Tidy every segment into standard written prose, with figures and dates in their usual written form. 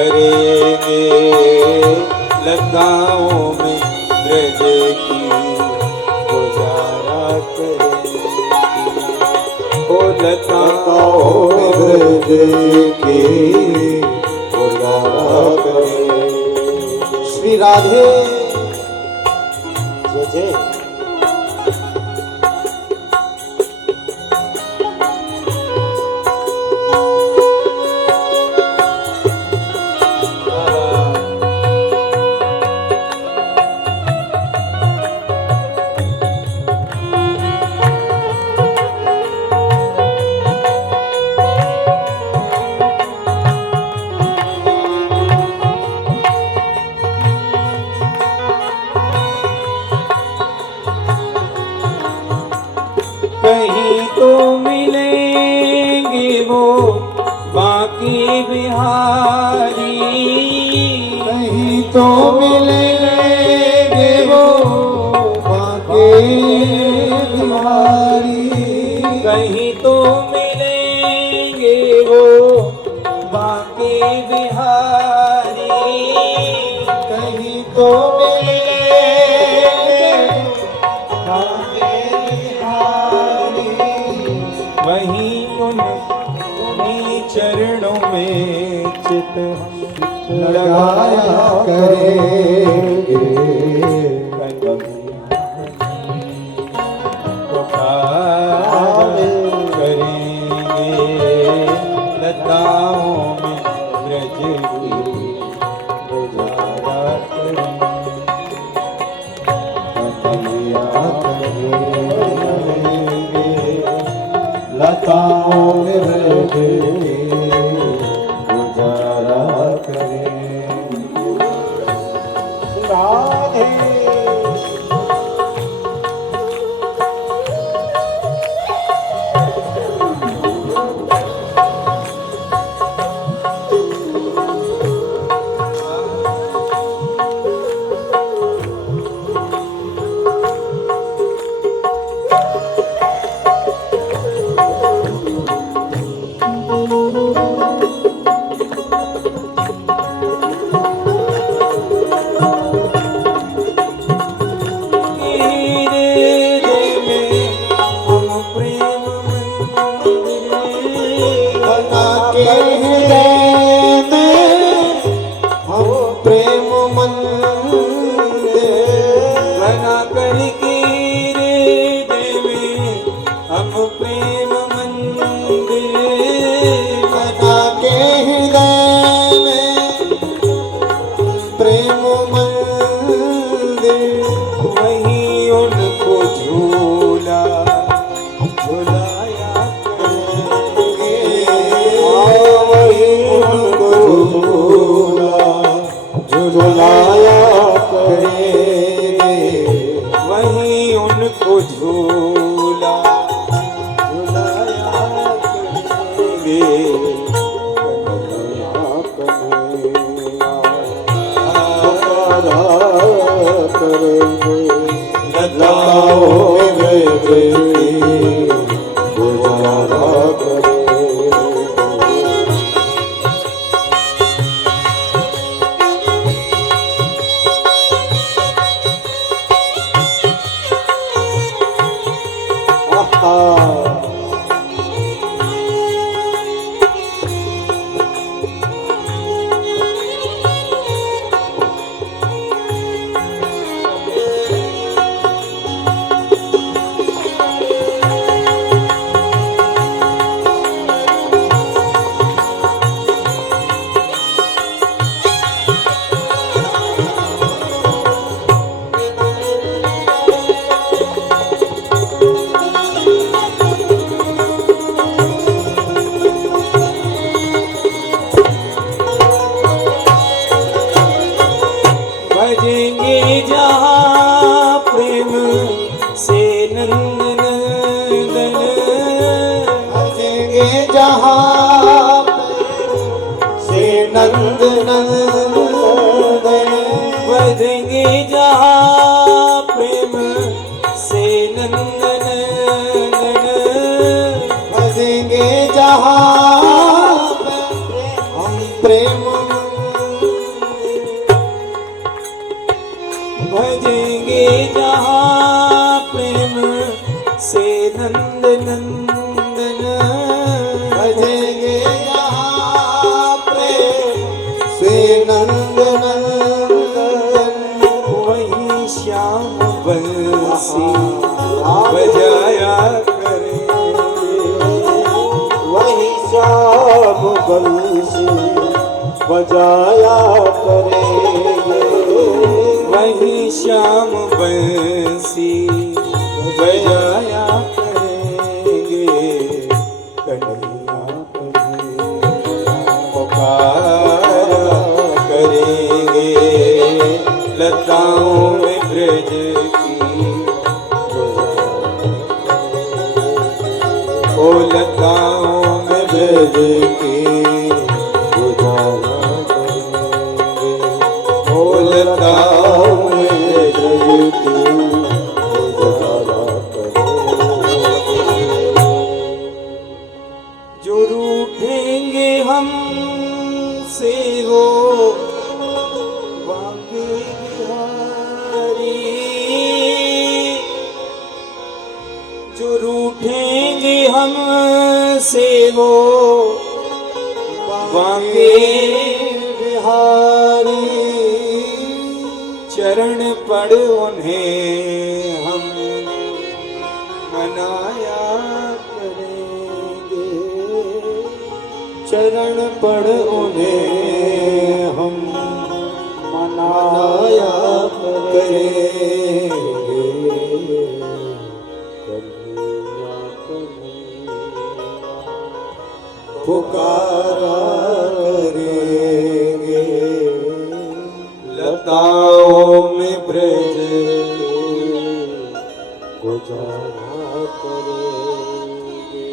करेंगे लताओं में ब्रज की गुजारा करेंगे। ओ लताओं में ब्रज की गुजारा करेंगे। श्री राधे जय जय। कहीं तो मिलेंगे वो बाकी बिहारी, कहीं तो मिलेंगे वो बाकी बिहारी, कहीं तो मिलेंगे वो बाकी बिहारी, कहीं तो मिलेंगे बाकी बिहारी। वहीं उन्हीं चरणों में चित लगाया करेंगे। करेंगे लताओं में ब्रज की गुजारा करेंगे लताओं में ब्रज गुजारा करेंगे। राधे झुलाया करेंगे। वहीं उनको झूला झुलाया करेंगे। लताओं में गुजारा भजेंगे जहाँ प्रेम से नंदन नंदन, भजेंगे जहाँ से नंद नंदन, भजेंगे जहाँ प्रेम से नंदन नंदन, भजेंगे जहाँ हम प्रेम भजेंगे जहाँ प्रेम से नंद नंदन, भजेंगे यहाँ प्रेम से नंद नंदन। वही श्याम बंसी बजाया करेंगे, वही श्याम बंसी बजाया करेंगे, वही श्याम बंसी बजाया करेंगे, कन्हैया पुकारा करेंगे, लताओं में ब्रज की ओ लताओं में ब्रज की गुजारा करेंगे, ओ लताओं में ब्रज की गुजारा करेंगे। जो रूठेंगे हम से वो बांके बिहारी, जो रूठेंगे हम से वो बांके बिहारी, चरण पड़ उन्हें हम मनाया करेंगे, चरण पड़ उन्हें हम मनाया करेंगे, कन्हैया कन्हैया पुकारा करेंगे, लताओं में ब्रज गुजारा करेंगे।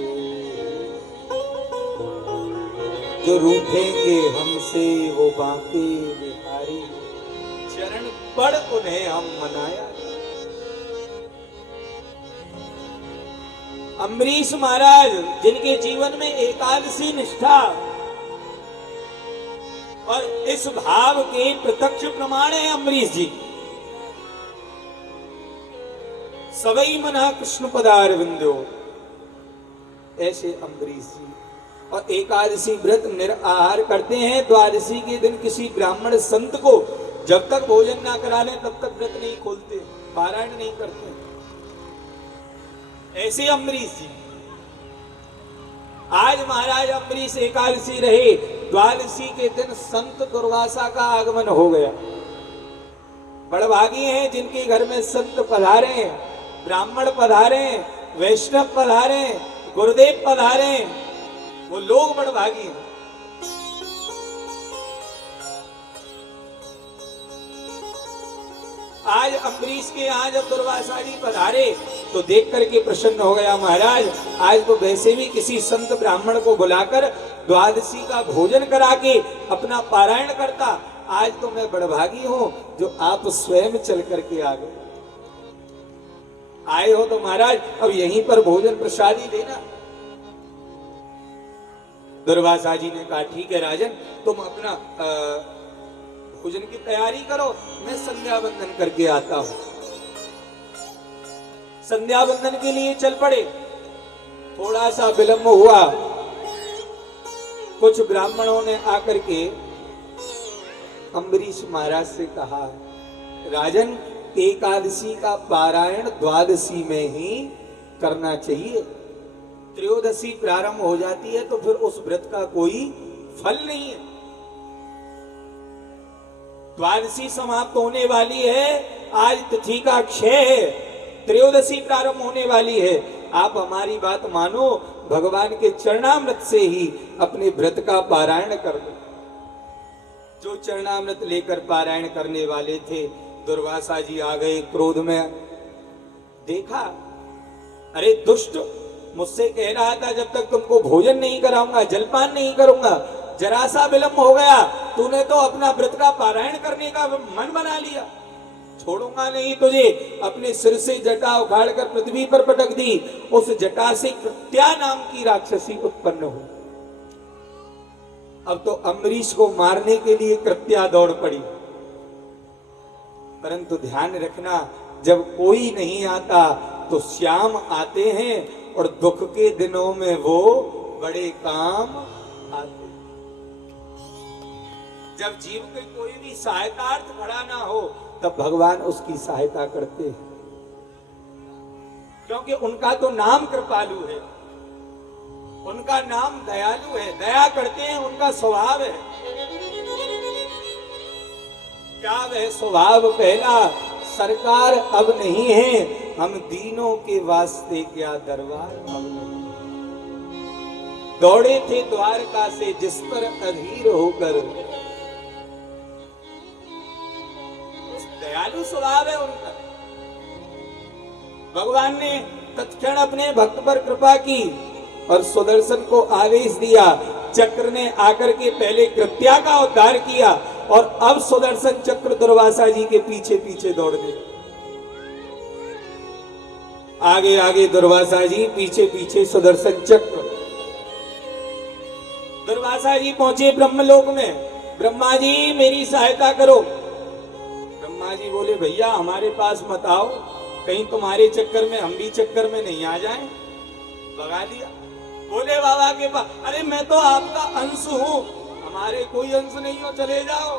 जो रूठेंगे हमसे वो बांके बिहारी, चरण पड़ उन्हें हम मनाया। अम्बरीश महाराज जिनके जीवन में एकादशी निष्ठा और इस भाव के प्रत्यक्ष प्रमाण है अम्बरीश जी। सवई मना कृष्ण पदार बिंदो, ऐसे अम्बरीश जी। और एकादशी व्रत निराहार करते हैं। द्वादशी के दिन किसी ब्राह्मण संत को जब तक भोजन ना करा लें तब तक व्रत नहीं खोलते, पारायण नहीं करते। ऐसे अम्बरीश जी। आज महाराज अम्बरीश एकादशी रहे, द्वादशी के दिन संत दुर्वासा का आगमन हो गया। बड़भागी हैं जिनके घर में संत पधारे, ब्राह्मण पधारे, वैष्णव पधारे, गुरुदेव पधारे, वो लोग बड़भागी हैं। आज अम्बरीश के यहाँ जब दुर्वासा जी पधारे तो देख करके प्रसन्न हो गया महाराज। आज तो वैसे भी किसी संत ब्राह्मण को बुलाकर द्वादशी का भोजन करा के अपना पारायण करता, आज तो मैं बड़भागी हूं जो आप स्वयं चल करके आ गए। आए हो तो महाराज अब यहीं पर भोजन प्रसादी देना। दुर्वासा जी ने कहा ठीक है राजन, तुम अपना भोजन की तैयारी करो, मैं संध्या वंदन करके आता हूं। संध्या वंदन के लिए चल पड़े। थोड़ा सा विलंब हुआ, कुछ ब्राह्मणों ने आकर के अम्बरीश महाराज से कहा, राजन एकादशी का पारायण द्वादशी में ही करना चाहिए। त्रयोदशी प्रारंभ हो जाती है तो फिर उस व्रत का कोई फल नहीं है। द्वादशी समाप्त होने वाली है, आज तिथि का क्षय है, त्रयोदशी प्रारंभ होने वाली है। आप हमारी बात मानो, भगवान के चरणामृत से ही अपने व्रत का पारायण कर दो। जो चरणामृत लेकर पारायण करने वाले थे, दुर्वासा जी आ गए क्रोध में। देखा, अरे दुष्ट, मुझसे कह रहा था जब तक तुमको भोजन नहीं कराऊंगा, जलपान नहीं करूंगा, जरा सा विलंब हो गया, तूने तो अपना व्रत का पारायण करने का मन बना लिया। छोड़ूंगा नहीं तुझे। अपने सिर से जटा उखाड़ कर पृथ्वी पर पटक दी। उस जटा से कृत्या नाम की राक्षसी उत्पन्न हुई। अब तो अम्बरीश को मारने के लिए कृत्या दौड़ पड़ी। परंतु ध्यान रखना, जब कोई नहीं आता तो श्याम आते हैं और दुख के दिनों में वो बड़े काम आते हैं। जब जीव के कोई भी सहायतार्थ खड़ा ना हो तब भगवान उसकी सहायता करते हैं, क्योंकि उनका तो नाम कृपालु है, उनका नाम दयालु है, दया करते हैं, उनका स्वभाव है। क्या वह स्वभाव पहला, सरकार अब नहीं है, हम दीनों के वास्ते क्या दरबार अब नहीं। दौड़े थे द्वारका से जिस पर अधीर होकर, दयालु स्वभाव है उनका। भगवान ने तत्क्षण अपने भक्त पर कृपा की और सुदर्शन को आदेश दिया। चक्र ने आकर के पहले कृत्या का उद्धार किया और अब सुदर्शन चक्र दुर्वासा जी के पीछे पीछे दौड़ गए। आगे आगे दुर्वासा जी, पीछे पीछे सुदर्शन चक्र। दुर्वासा जी पहुंचे ब्रह्मलोक में। ब्रह्मा जी मेरी सहायता करो। ब्रह्मा जी बोले भैया हमारे पास मत आओ, कहीं तुम्हारे चक्कर में हम भी चक्कर में नहीं आ जाएं। भगा दिया। बोले बाबा के पास, अरे मैं तो आपका अंश हूं, हमारे कोई अंश नहीं हो, चले जाओ।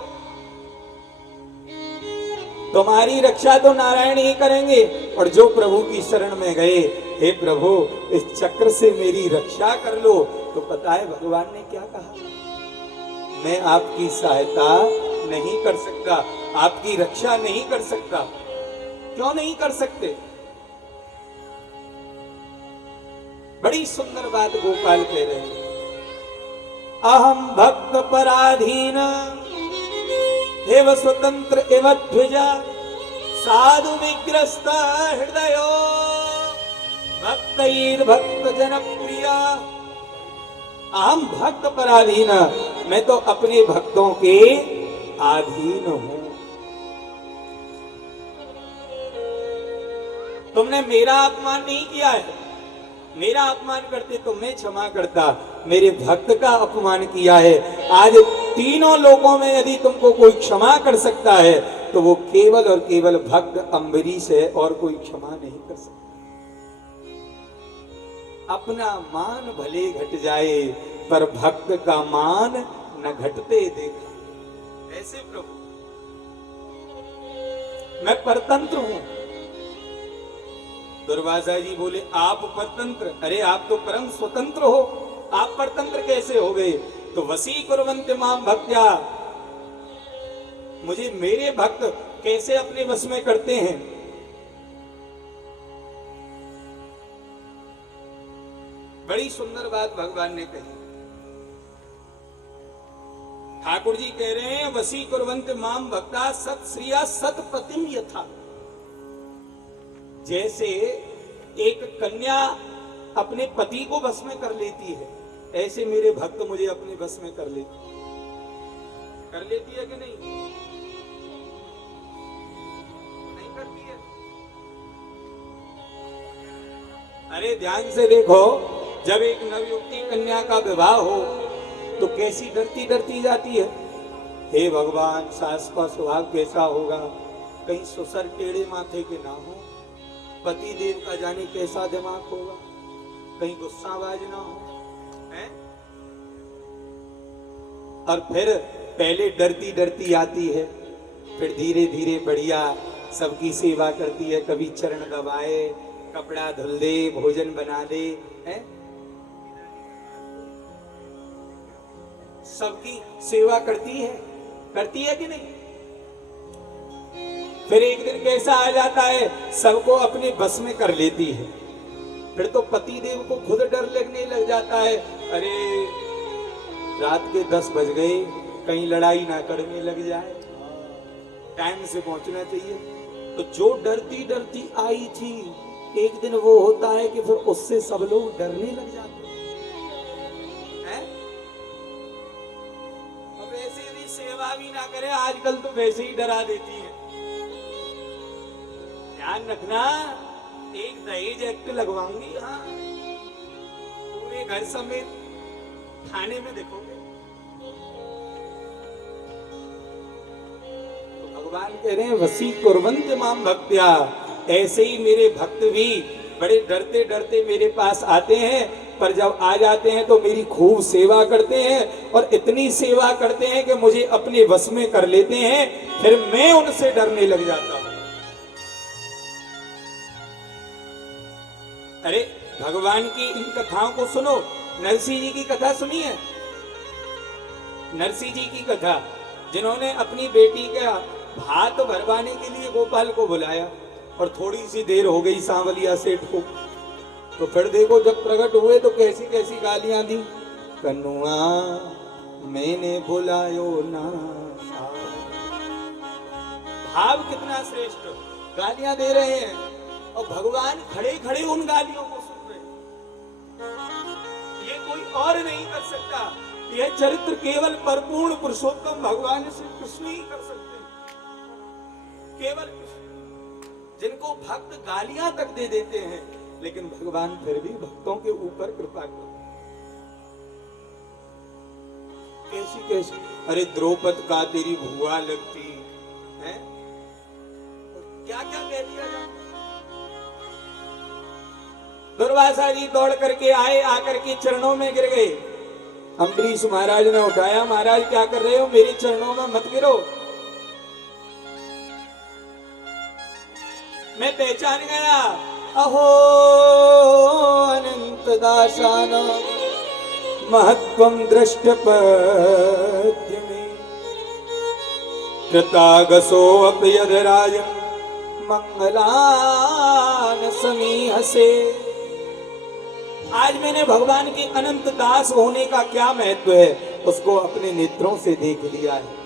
तुम्हारी रक्षा तो नारायण ही करेंगे। और जो प्रभु की शरण में गए, हे प्रभु इस चक्र से मेरी रक्षा कर लो, तो पता है भगवान ने क्या कहा, मैं आपकी सहायता नहीं कर सकता, आपकी रक्षा नहीं कर सकता। क्यों नहीं कर सकते? बड़ी सुंदर बात गोपाल कह रहे हैं, अहम भक्त पराधीन एव स्वतंत्र एव ध्वजा साधु विग्रस्त हृदयो भक्तैर भक्त जन प्रिया। अहम भक्त पराधीन, मैं तो अपने भक्तों के अधीन हूं। तुमने मेरा अपमान नहीं किया है, मेरा अपमान करते तो मैं क्षमा करता, मेरे भक्त का अपमान किया है। आज तीनों लोगों में यदि तुमको कोई क्षमा कर सकता है तो वो केवल और केवल भक्त अम्बरीश है, और कोई क्षमा नहीं कर सकता। अपना मान भले घट जाए पर भक्त का मान न घटते देखा। ऐसे प्रभु, मैं परतंत्र हूं। दुर्वासा जी बोले आप परतंत्र? अरे आप तो परम स्वतंत्र हो, आप परतंत्र कैसे हो गए? तो वसी कुर्वन्ति माम भक्त्या, मुझे मेरे भक्त कैसे अपने वश में करते हैं? बड़ी सुंदर बात भगवान ने कही। ठाकुर जी कह रहे हैं वसी कुर्वन्ति माम भक्ता सत श्रिया सत प्रतिम यथा। जैसे एक कन्या अपने पति को वश में कर लेती है, ऐसे मेरे भक्त मुझे अपने वश में कर लेती है कि नहीं? नहीं करती है। अरे ध्यान से देखो, जब एक नवयुवती कन्या का विवाह हो तो कैसी डरती डरती जाती है। हे भगवान, सास का स्वभाव कैसा होगा, कहीं ससुर टेढ़े माथे के ना हो, पति देव का जाने कैसा दिमाग होगा, कहीं गुस्साबाज ना हो, हैं? और फिर पहले डरती डरती आती है, फिर धीरे धीरे बढ़िया सबकी सेवा करती है, कभी चरण दबाए, कपड़ा धुल दे, भोजन बना दे, हैं? सबकी सेवा करती है कि नहीं? फिर एक दिन कैसा आ जाता है, सबको अपने बस में कर लेती है। फिर तो पति देव को खुद डर लगने लग जाता है, अरे रात के 10 बज गए, कहीं लड़ाई ना करने लग जाए, टाइम से पहुंचना चाहिए। तो जो डरती डरती आई थी, एक दिन वो होता है कि फिर उससे सब लोग डरने लग जाते हैं। और वैसे भी सेवा भी ना करे, आजकल तो वैसे ही डरा देती है। ध्यान रखना, एक दहेज एक्ट लगवाऊंगी, हाँ, पूरे घर समेत थाने में देखोगे। तो भगवान कह रहे हैं वसी कुर्वन्ति माम भक्त्या ऐसे ही मेरे भक्त भी बड़े डरते डरते मेरे पास आते हैं, पर जब आ जाते हैं तो मेरी खूब सेवा करते हैं और इतनी सेवा करते हैं कि मुझे अपने वश में कर लेते हैं, फिर मैं उनसे डरने लग जाता हूं। अरे भगवान की इन कथाओं को सुनो। नरसिंह जी की कथा सुनी है? नरसिंह जी की कथा, जिन्होंने अपनी बेटी का भात भरवाने के लिए गोपाल को बुलाया और थोड़ी सी देर हो गई सांवलिया सेठ को, तो फिर देखो जब प्रकट हुए तो कैसी कैसी गालियां दी। कन्नुआ मैंने बुलायो ना। भाव कितना श्रेष्ठ, गालियां दे रहे हैं और भगवान खड़े खड़े उन गालियों को सुन रहे। ये कोई और नहीं कर सकता। यह चरित्र केवल परिपूर्ण पुरुषोत्तम भगवान श्री कृष्ण ही कर सकते हैं। केवल कृष्ण, जिनको भक्त गालियां तक दे देते हैं लेकिन भगवान फिर भी भक्तों के ऊपर कृपा करते हैं। कैसी कैसी, अरे द्रौपद का तेरी भुआ लगती है, क्या क्या कह दिया जाए। दुर्वासा जी दौड़ करके आए, आकर के चरणों में गिर गए। अम्बरीश महाराज ने उठाया, महाराज क्या कर रहे हो, मेरे चरणों में मत गिरो। मैं पहचान गया, अहो अनंत दासान महत्वम दृष्ट पद्य में कृतागसो अपयधराज मंगलान समीहसे। आज मैंने भगवान के अनंत दास होने का क्या महत्व है उसको अपने नेत्रों से देख लिया है।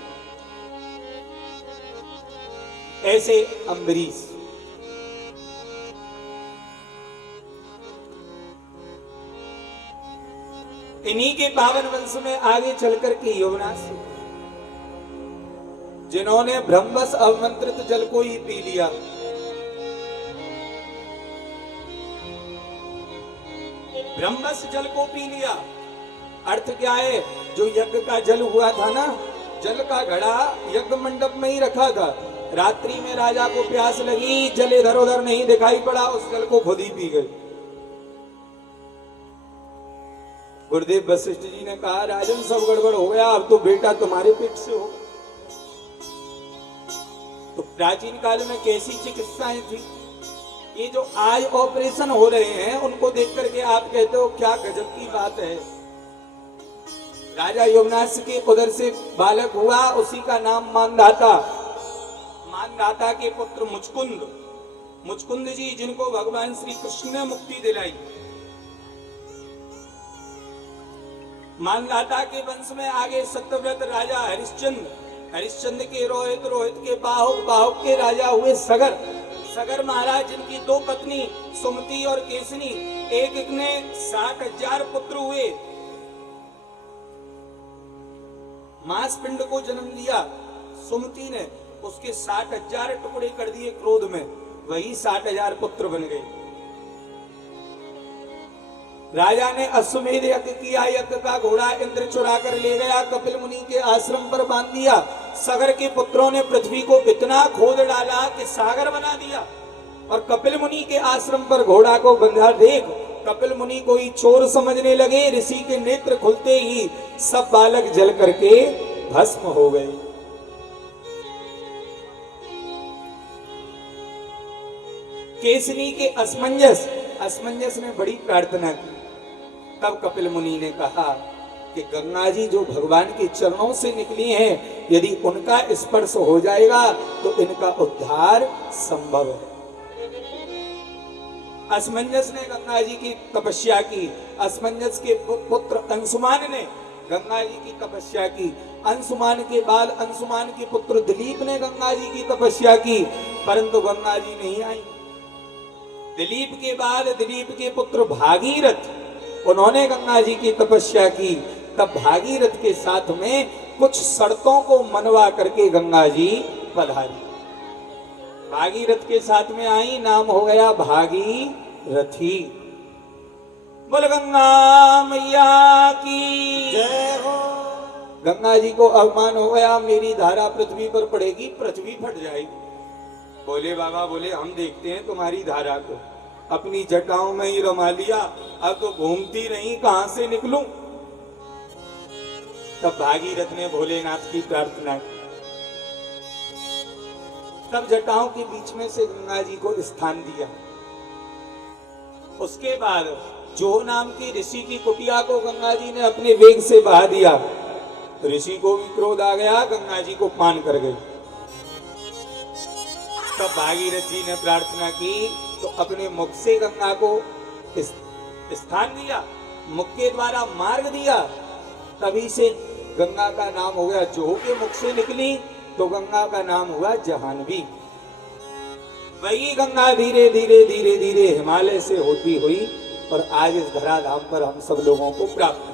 ऐसे अम्बरीश, इन्हीं के पावन वंश में आगे चलकर के यमुनास, जिन्होंने ब्रह्मस अवमंत्रित जल को ही पी लिया। ब्रह्मस जल को पी लिया, अर्थ क्या है, जो यज्ञ का जल हुआ था ना, जल का घड़ा यज्ञ मंडप में ही रखा था। रात्रि में राजा को प्यास लगी, जल इधर उधर नहीं दिखाई पड़ा, उस जल को खुद ही पी गए। गुरुदेव वशिष्ठ जी ने कहा, राजन सब गड़बड़ हो गया, अब तो बेटा तुम्हारे पेट से हो। तो प्राचीन काल में कैसी चिकित्साएं थी। ये जो आज ऑपरेशन हो रहे हैं उनको देख करके आप कहते हो क्या गजब की बात है। राजा यमुनास के उधर से बालक हुआ, उसी का नाम मानधाता। मानधाता के पुत्र मुचकुंद, मुचकुंद जी जिनको भगवान श्री कृष्ण ने मुक्ति दिलाई। मानधाता के वंश में आगे सत्यव्रत राजा हरिश्चंद्र, हरिश्चंद्र के रोहित, रोहित के बाहुक, बाहुक के राजा हुए सगर, सगर महाराज जिनकी दो पत्नी सुमति और केसनी, एक एक ने 60,000 पुत्र हुए। मांस पिंड को जन्म लिया सुमति ने, उसके 60,000 टुकड़े कर दिए क्रोध में, वही 60,000 पुत्र बन गए। राजा ने अश्वमेध यज्ञ किया, यज्ञ का घोड़ा इंद्र चुरा कर ले गया, कपिल मुनि के आश्रम पर बांध दिया। सगर के पुत्रों ने पृथ्वी को इतना खोद डाला कि सागर बना दिया, और कपिल मुनि के आश्रम पर घोड़ा को बंधा देख कपिल मुनि को ही चोर समझने लगे। ऋषि के नेत्र खुलते ही सब बालक जल करके भस्म हो गए। केसनी के असमंजस, असमंजस ने बड़ी प्रार्थना की। तब कपिल मुनि ने कहा कि गंगा जी जो भगवान के चरणों से निकली हैं, यदि उनका स्पर्श हो जाएगा तो इनका उद्धार संभव है। असमंजस ने गंगा जी की तपस्या की। असमंजस के पुत्र अंशुमान ने गंगा जी की तपस्या की। अंशुमान के बाद अंशुमान के पुत्र दिलीप ने गंगा जी की तपस्या की, परंतु गंगा जी नहीं आई। दिलीप के बाद दिलीप के पुत्र भागीरथ, उन्होंने गंगा जी की तपस्या की। तब भागीरथ के साथ में कुछ शर्तों को मनवा करके गंगा जी पधारी। भागीरथ के साथ में आई, नाम हो गया भागीरथी। बोल गंगा मैया की जय हो। गंगा जी को अभिमान हो गया, मेरी धारा पृथ्वी पर पड़ेगी, पृथ्वी फट जाएगी। बोले बाबा, बोले हम देखते हैं तुम्हारी धारा को, अपनी जटाओं में ही रमा लिया, अब तो घूमती नहीं, कहां से निकलूं। तब भागीरथ ने भोलेनाथ की प्रार्थना की। तब जटाओं के बीच में से गंगा जी को स्थान दिया। उसके बाद जो नाम की ऋषि की कुटिया को गंगा जी ने अपने वेग से बहा दिया। ऋषि को भी क्रोध आ गया, गंगा जी को पान कर गई। तब भागीरथ जी ने प्रार्थना की तो अपने मुख से गंगा को स्थान दिया, मुख के द्वारा मार्ग दिया। तभी से गंगा का नाम हो गया, जोह के मुख से निकली तो गंगा का नाम हुआ जाह्नवी। वही गंगा धीरे धीरे धीरे धीरे हिमालय से होती हुई और आज इस धराधाम पर हम सब लोगों को प्राप्त है।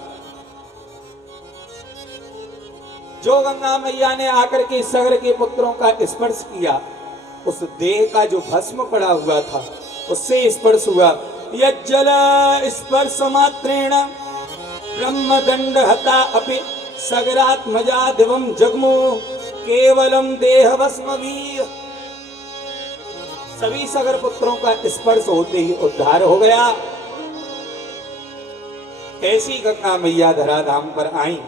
जो गंगा मैया ने आकर के सगर के पुत्रों का स्पर्श किया, उस देह का जो भस्म पड़ा हुआ था उससे स्पर्श हुआ। यज्जल स्पर्श मात्रेण ब्रह्मदंड हता अपि सगरात्मजा दिवम जगमो केवलम देह भस्म वीर। सभी सगर पुत्रों का स्पर्श होते ही उद्धार हो गया। ऐसी गंगा मैया धराधाम पर आई।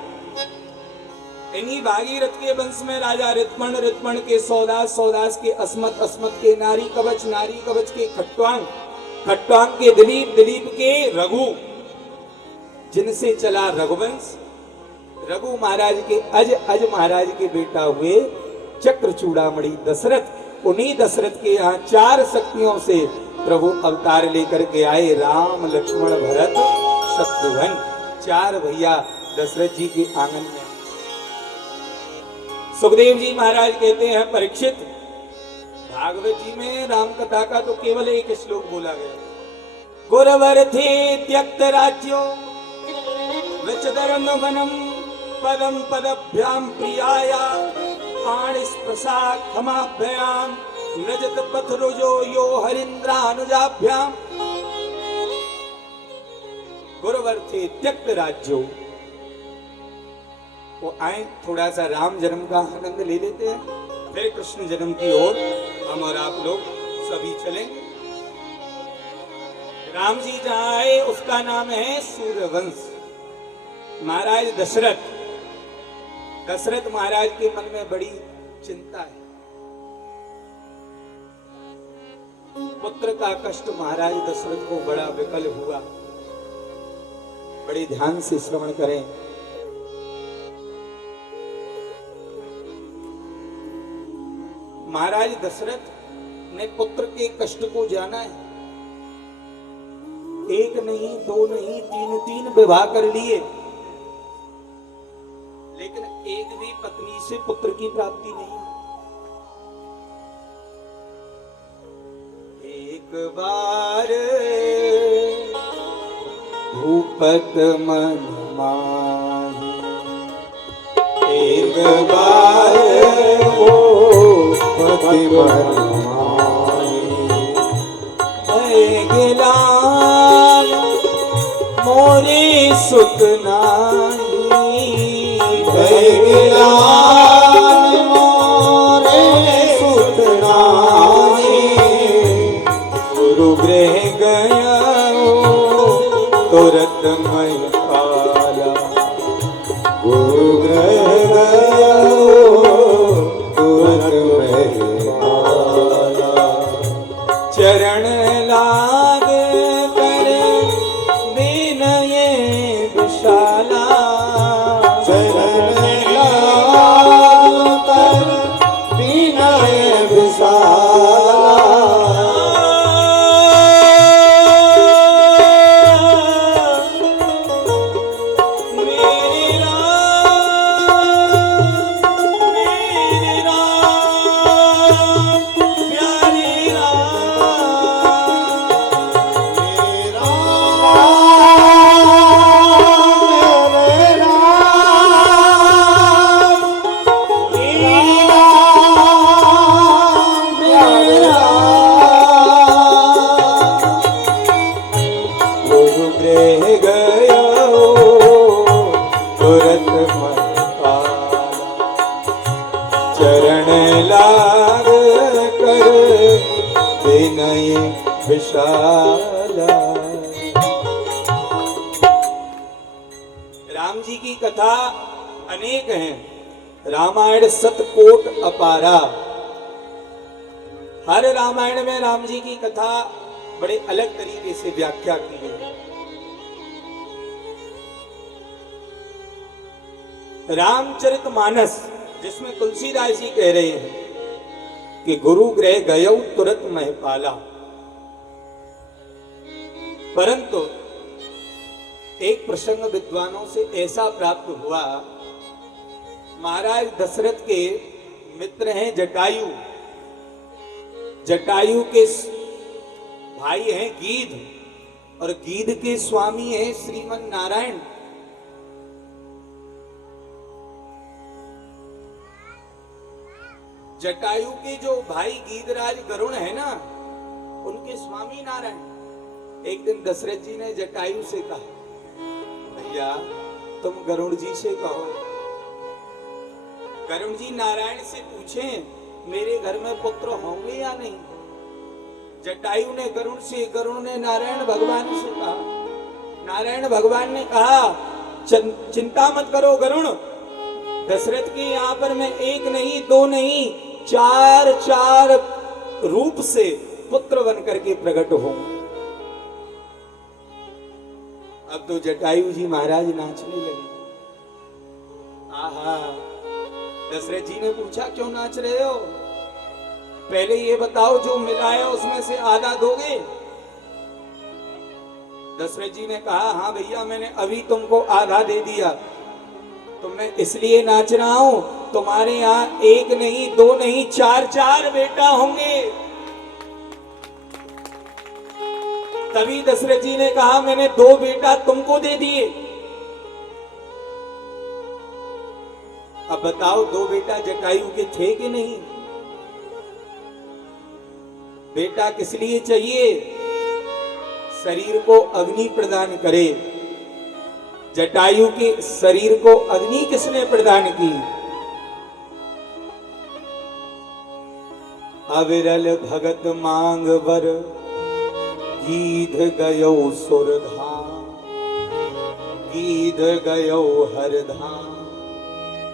इन्हीं भागीरथ के वंश में राजा ऋतमण, ऋतमण के सौदास, सौदास के अस्मत, अस्मत के नारी कवच, नारी कवच के खट्वांग, खट्वांग के दिलीप, दिलीप के रघु, जिनसे चला रघुवंश। रघु महाराज के अज, अज महाराज के बेटा हुए चक्र चूड़ामणि दशरथ। उन्हीं दशरथ के यहाँ 4 शक्तियों से प्रभु अवतार लेकर के आए। राम, लक्ष्मण, भरत, शत्रुघ्न, 4 भैया दशरथ जी के आंगन में। सुखदेव जी महाराज कहते हैं, परीक्षित, भागवत जी में राम कथा का तो केवल एक श्लोक बोला गया, गुरवर थे त्यक्त राज्यो विचदरम वनम पदम पदभ्याम प्रियाया पाणिस्पृशा खमाभ्याम नजत पथरुजो यो हरिंद्रानुजाभ्याम। गुरवर थे त्यक्त राज्यो। वो आए, थोड़ा सा राम जन्म का आनंद ले लेते हैं, फिर कृष्ण जन्म की ओर हम और आप लोग सभी चलेंगे। राम जी जहां आए उसका नाम है सूर्यवंश। महाराज दशरथ, दशरथ महाराज के मन में बड़ी चिंता है। पुत्र का कष्ट महाराज दशरथ को बड़ा विकल हुआ। बड़े ध्यान से श्रवण करें। महाराज दशरथ ने पुत्र के कष्ट को जाना है। 1 नहीं, 2 नहीं, 3 विवाह कर लिए, लेकिन एक भी पत्नी से पुत्र की प्राप्ति नहीं। एक बार भूपत मन माही, एक बार भूपत मन माही, गिलान मोरे सुत नाही, गिलान मोरे सुत नाही, गुरु गृह गया तुरत मैं पाला, गुरु गृह गया तुरत मैं पाला, चरण लाग कर विनय विशाला, चरण लाग कर विनय विशाला, चरण लाग कर विनय विशाला। राम जी की कथा अनेक हैं। रामायण सतकोट अपारा। हर रामायण में राम जी की कथा बड़े अलग तरीके से व्याख्या की गई। रामचरितमानस, जिसमें तुलसीदास जी कह रहे हैं कि गुरु गृह गयो तुरत महपाला, परंतु एक प्रसंग विद्वानों से ऐसा प्राप्त हुआ, महाराज दशरथ के मित्र हैं जटायु। जटायु के भाई हैं गीध, और गीध के स्वामी हैं श्रीमन नारायण। जटायु के जो भाई गीधराज गरुण है ना, उनके स्वामी नारायण। एक दिन दशरथ जी ने जटायु से कहा, भैया तुम गरुड़ जी से कहो। गरुड़ जी नारायण से पूछें मेरे घर में पुत्र होंगे या नहीं। जटायु ने गरुड़ से, गरुड़ ने नारायण भगवान से कहा। नारायण भगवान ने कहा, चिंता मत करो गरुड़, दशरथ के यहाँ पर मैं एक नहीं दो नहीं चार चार रूप से पुत्र बन करके प्रकट हूं। अब तो जटायु जी महाराज नाचने लगे। आहा, दशरथ जी ने पूछा क्यों नाच रहे हो? पहले ये बताओ जो मिला है उसमें से आधा दोगे? दशरथ जी ने कहा, हाँ भैया मैंने अभी तुमको आधा दे दिया। तो मैं इसलिए नाच रहा हूं, तुम्हारे यहाँ एक नहीं दो नहीं चार चार बेटा होंगे। तभी दशरथ जी ने कहा, मैंने दो बेटा तुमको दे दिए। अब बताओ दो बेटा जटायु के थे कि नहीं? बेटा किस लिए चाहिए? शरीर को अग्नि प्रदान करे। जटायु के शरीर को अग्नि किसने प्रदान की? अविरल भगत मांग वर गीध गयो सुरधाम, गीध गयो हरधाम,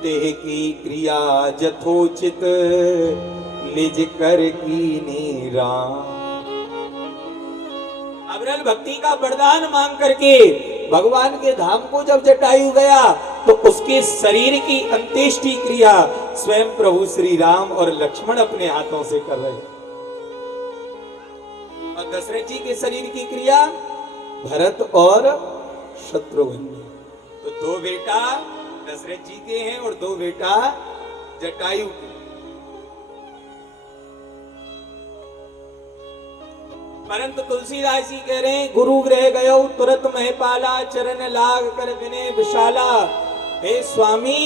तेह की क्रिया जथोचित निज कर कीने राम। अविरल भक्ति का वरदान मांग करके भगवान के धाम को जब जटायु गया तो उसके शरीर की अंत्येष्टि क्रिया स्वयं प्रभु श्री राम और लक्ष्मण अपने हाथों से कर रहे हैं। और दशरथ जी के शरीर की क्रिया भरत और शत्रुघ्न। तो दो बेटा दशरथ जी के हैं और दो बेटा जटायु के। परंतु तुलसीदास जी कह रहे हैं, गुरु गृह गयो तुरत महपाला, चरण लाग कर विनय विशाला। हे स्वामी,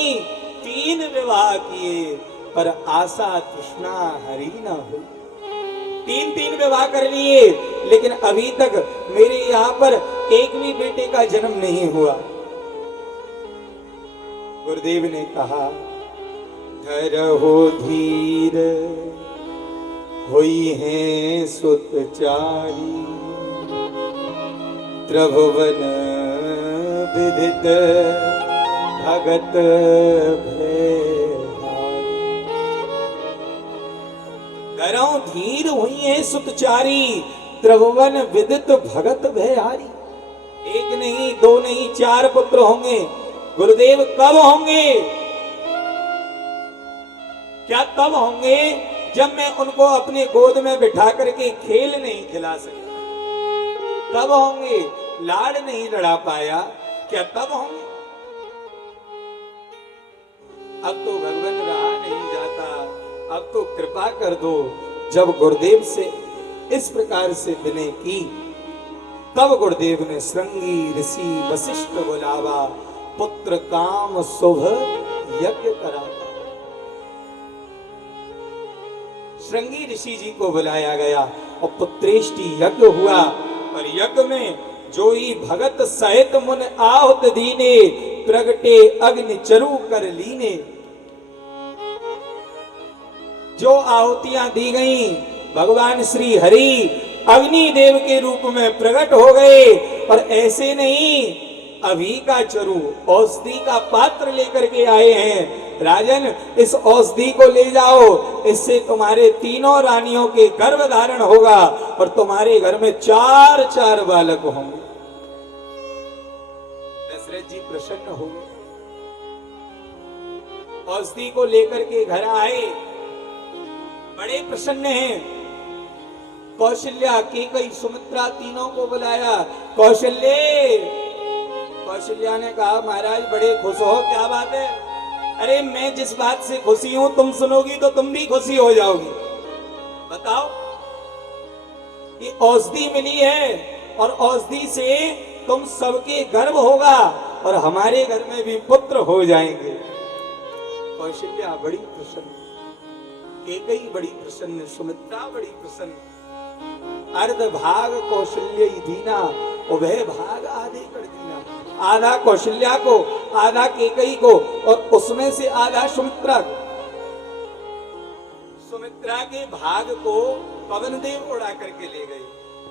3 विवाह किए पर आशा तृष्णा हरी न हो। 3 विवाह कर लिए लेकिन अभी तक मेरे यहाँ पर एक भी बेटे का जन्म नहीं हुआ। गुरुदेव ने कहा, धरहो धीर हुई हैं सुतचारी, त्रिभुवन विदित भगत धरौ धीर हुई हैं सुतचारी, त्रिभुवन विदित भगत भयहारी। एक नहीं दो नहीं 4 पुत्र होंगे। गुरुदेव कब होंगे? क्या तब होंगे जब मैं उनको अपने गोद में बिठा करके खेल नहीं खिला सका? तब होंगे। लाड़ नहीं लड़ा पाया, क्या तब होंगे? अब तो भगवान रहा नहीं जाता, अब तो कृपा कर दो। जब गुरुदेव से इस प्रकार से विनय की, तब गुरुदेव ने श्रृंगी ऋषि वशिष्ठ बुलावा, पुत्र काम शुभ यज्ञ करा। श्रृंगी ऋषि जी को बुलाया गया और पुत्रेष्टि यज्ञ हुआ। और यज्ञ में जो ही भगत सहित मुन आहुत दीने, प्रगटे अग्नि चरु कर लीने। जो आहुतियां दी गईं भगवान श्री हरि अग्नि देव के रूप में प्रकट हो गए। और ऐसे नहीं, अभी का चरु औषधि का पात्र लेकर के आए हैं। राजन, इस औषधि को ले जाओ, इससे तुम्हारे तीनों रानियों के गर्भ धारण होगा और तुम्हारे घर में 4 बालक होंगे। दशरथ जी प्रसन्न हो गए, औषधि को लेकर के घर आए, बड़े प्रसन्न हैं। कौशल्या, केकई, सुमित्रा तीनों को बुलाया। कौशल्या ने कहा, महाराज बड़े खुश हो, क्या बात है? अरे मैं जिस बात से खुशी हूं तुम सुनोगी तो तुम भी खुशी हो जाओगी। बताओ, ये औषधि मिली है और औषधि से तुम सबके गर्भ होगा और हमारे घर में भी पुत्र हो जाएंगे। कौशल्या बड़ी प्रसन्न, केकई बड़ी प्रसन्न, सुमित्रा बड़ी प्रसन्न। अर्ध भाग कौशल्य दीना, उभय भाग आधे कर दीना। आधा कौशल्या को, आधा केकई को और उसमें से आधा सुमित्रा को। सुमित्रा के भाग को पवन देव उड़ा करके ले गए।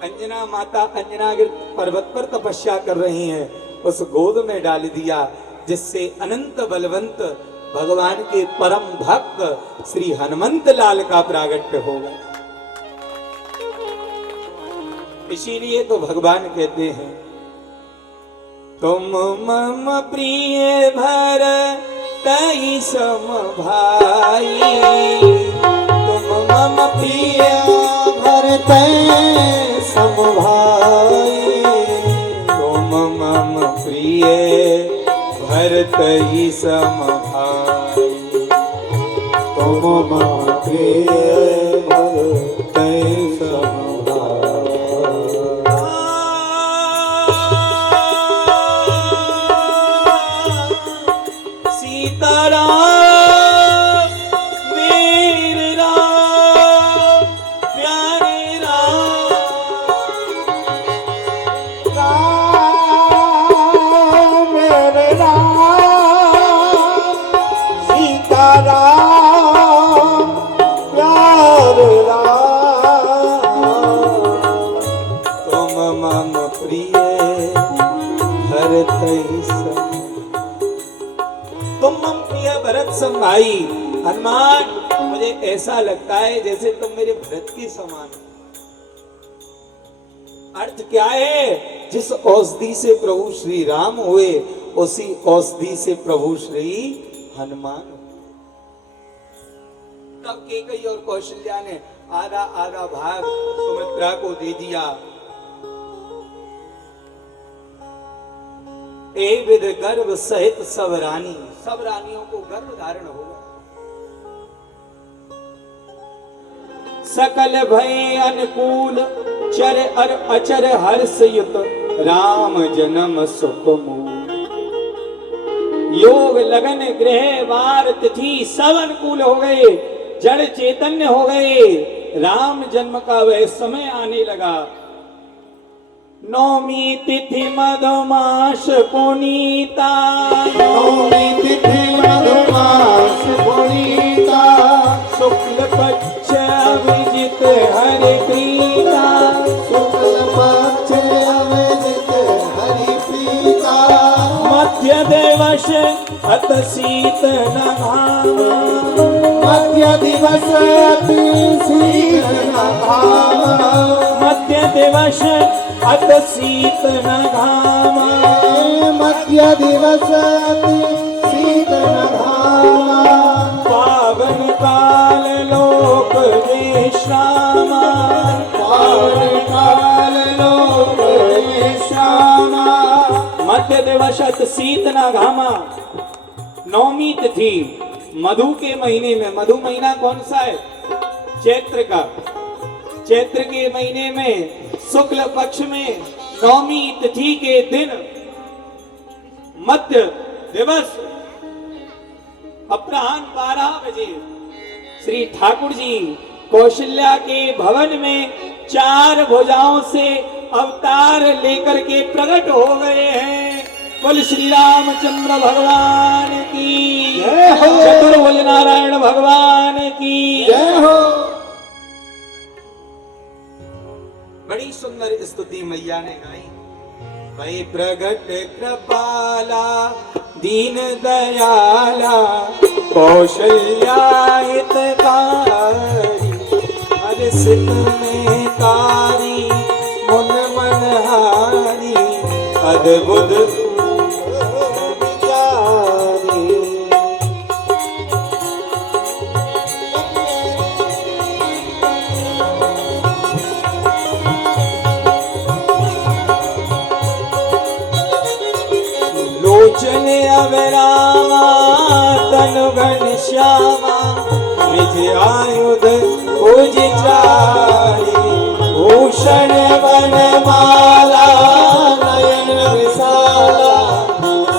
अंजना माता अंजनागिर पर्वत पर तपस्या कर रही हैं, उस गोद में डाल दिया, जिससे अनंत बलवंत भगवान के परम भक्त श्री हनुमंत लाल का प्रागट्य होगा। इसीलिए तो भगवान कहते हैं, तुम मम प्रिय भरतहि सम भाई, तुम मम प्रिय भरतहि सम भाई, तुम मम प्रिय भरतहि सम भाई, तुम मम प्रिय भरतहि सम भाई। भाई हनुमान, मुझे ऐसा लगता है जैसे तुम मेरे भरत के समान। अर्थ क्या है? जिस औषधि से प्रभु श्री राम हुए उसी औषधि से प्रभु श्री हनुमान हुए। तब केकई और कौशल्या ने आधा आधा भाग सुमित्रा को दे दिया। एक विध गर्भ सहित सब रानियों को गर्भ धारण होगा। सकल भय अनुकूल चर और अचर हर्ष युत राम जन्म सुख मूल। योग लगन गृह वार तिथि सब अनुकूल हो गए, जड़ चैतन्य हो गए। राम जन्म का वह समय आने लगा। नौमी तिथि मधुमास पुनीता, नौमी तिथि मधुमास पुनीता, शुक्ल पक्ष अभिजित हरि प्रीता, शुक्ल पक्ष अभिजित हरि प्रीता, मध्य दिवस अत शीत न घामा, मध्य दिवस अति शीत न घामा, मध्य दिवस अत शीत न घामा, मध्य दिवस अति शीत न घामा, पावन काल लोक विश्रामा, पावन काल लोक विश्रामा, मध्य दिवस अत शीत न घामा। नौमी तिथि मधु के महीने में, मधु महीना कौन सा है? चैत्र का। चैत्र के महीने में शुक्ल पक्ष में नौमी तिथि के दिन मध्य दिवस अपराह्न 12 बजे श्री ठाकुर जी कौशल्या के भवन में 4 भुजाओं से अवतार लेकर के प्रकट हो गए हैं। बोल श्री रामचंद्र भगवान की जय हो। चतुर्भुज नारायण भगवान की जय हो। बड़ी सुंदर स्तुति मैया ने गाई। भाई प्रगट कृपाला दीन दयाला कौशल्या हितकारी, हर सित में कारी मुन मनहारी, अद्भुत लोचन अवरामा तनु घन श्यामा, निज आयुध भुज चारी, भूषण वन माला नयन विशाला,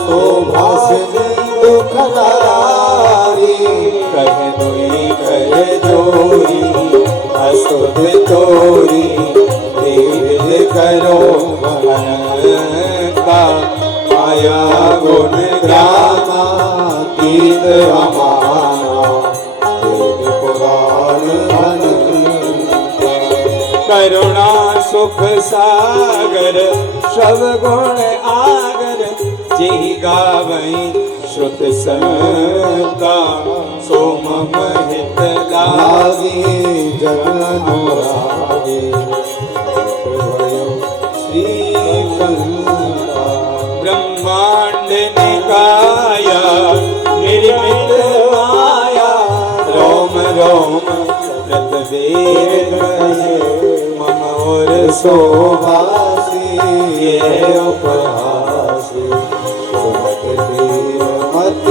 शोभा सिंधु खलारी, कह दुई कर जोरी अस्तुत तोरी, दीर्घ करो का माया गुण ग्रामा, तीत अमाना वेद पुराण करुणा सुख सागर सब गुण आगर, जेहि गावई श्रुत संता सो मम हित लागे, जगन अनुरागे श्री ब्रह्मांड निकाया निर्मित माया, रोम रोम रत वेद गए मम और शोभासी, ये उपहासी सुमत देव मत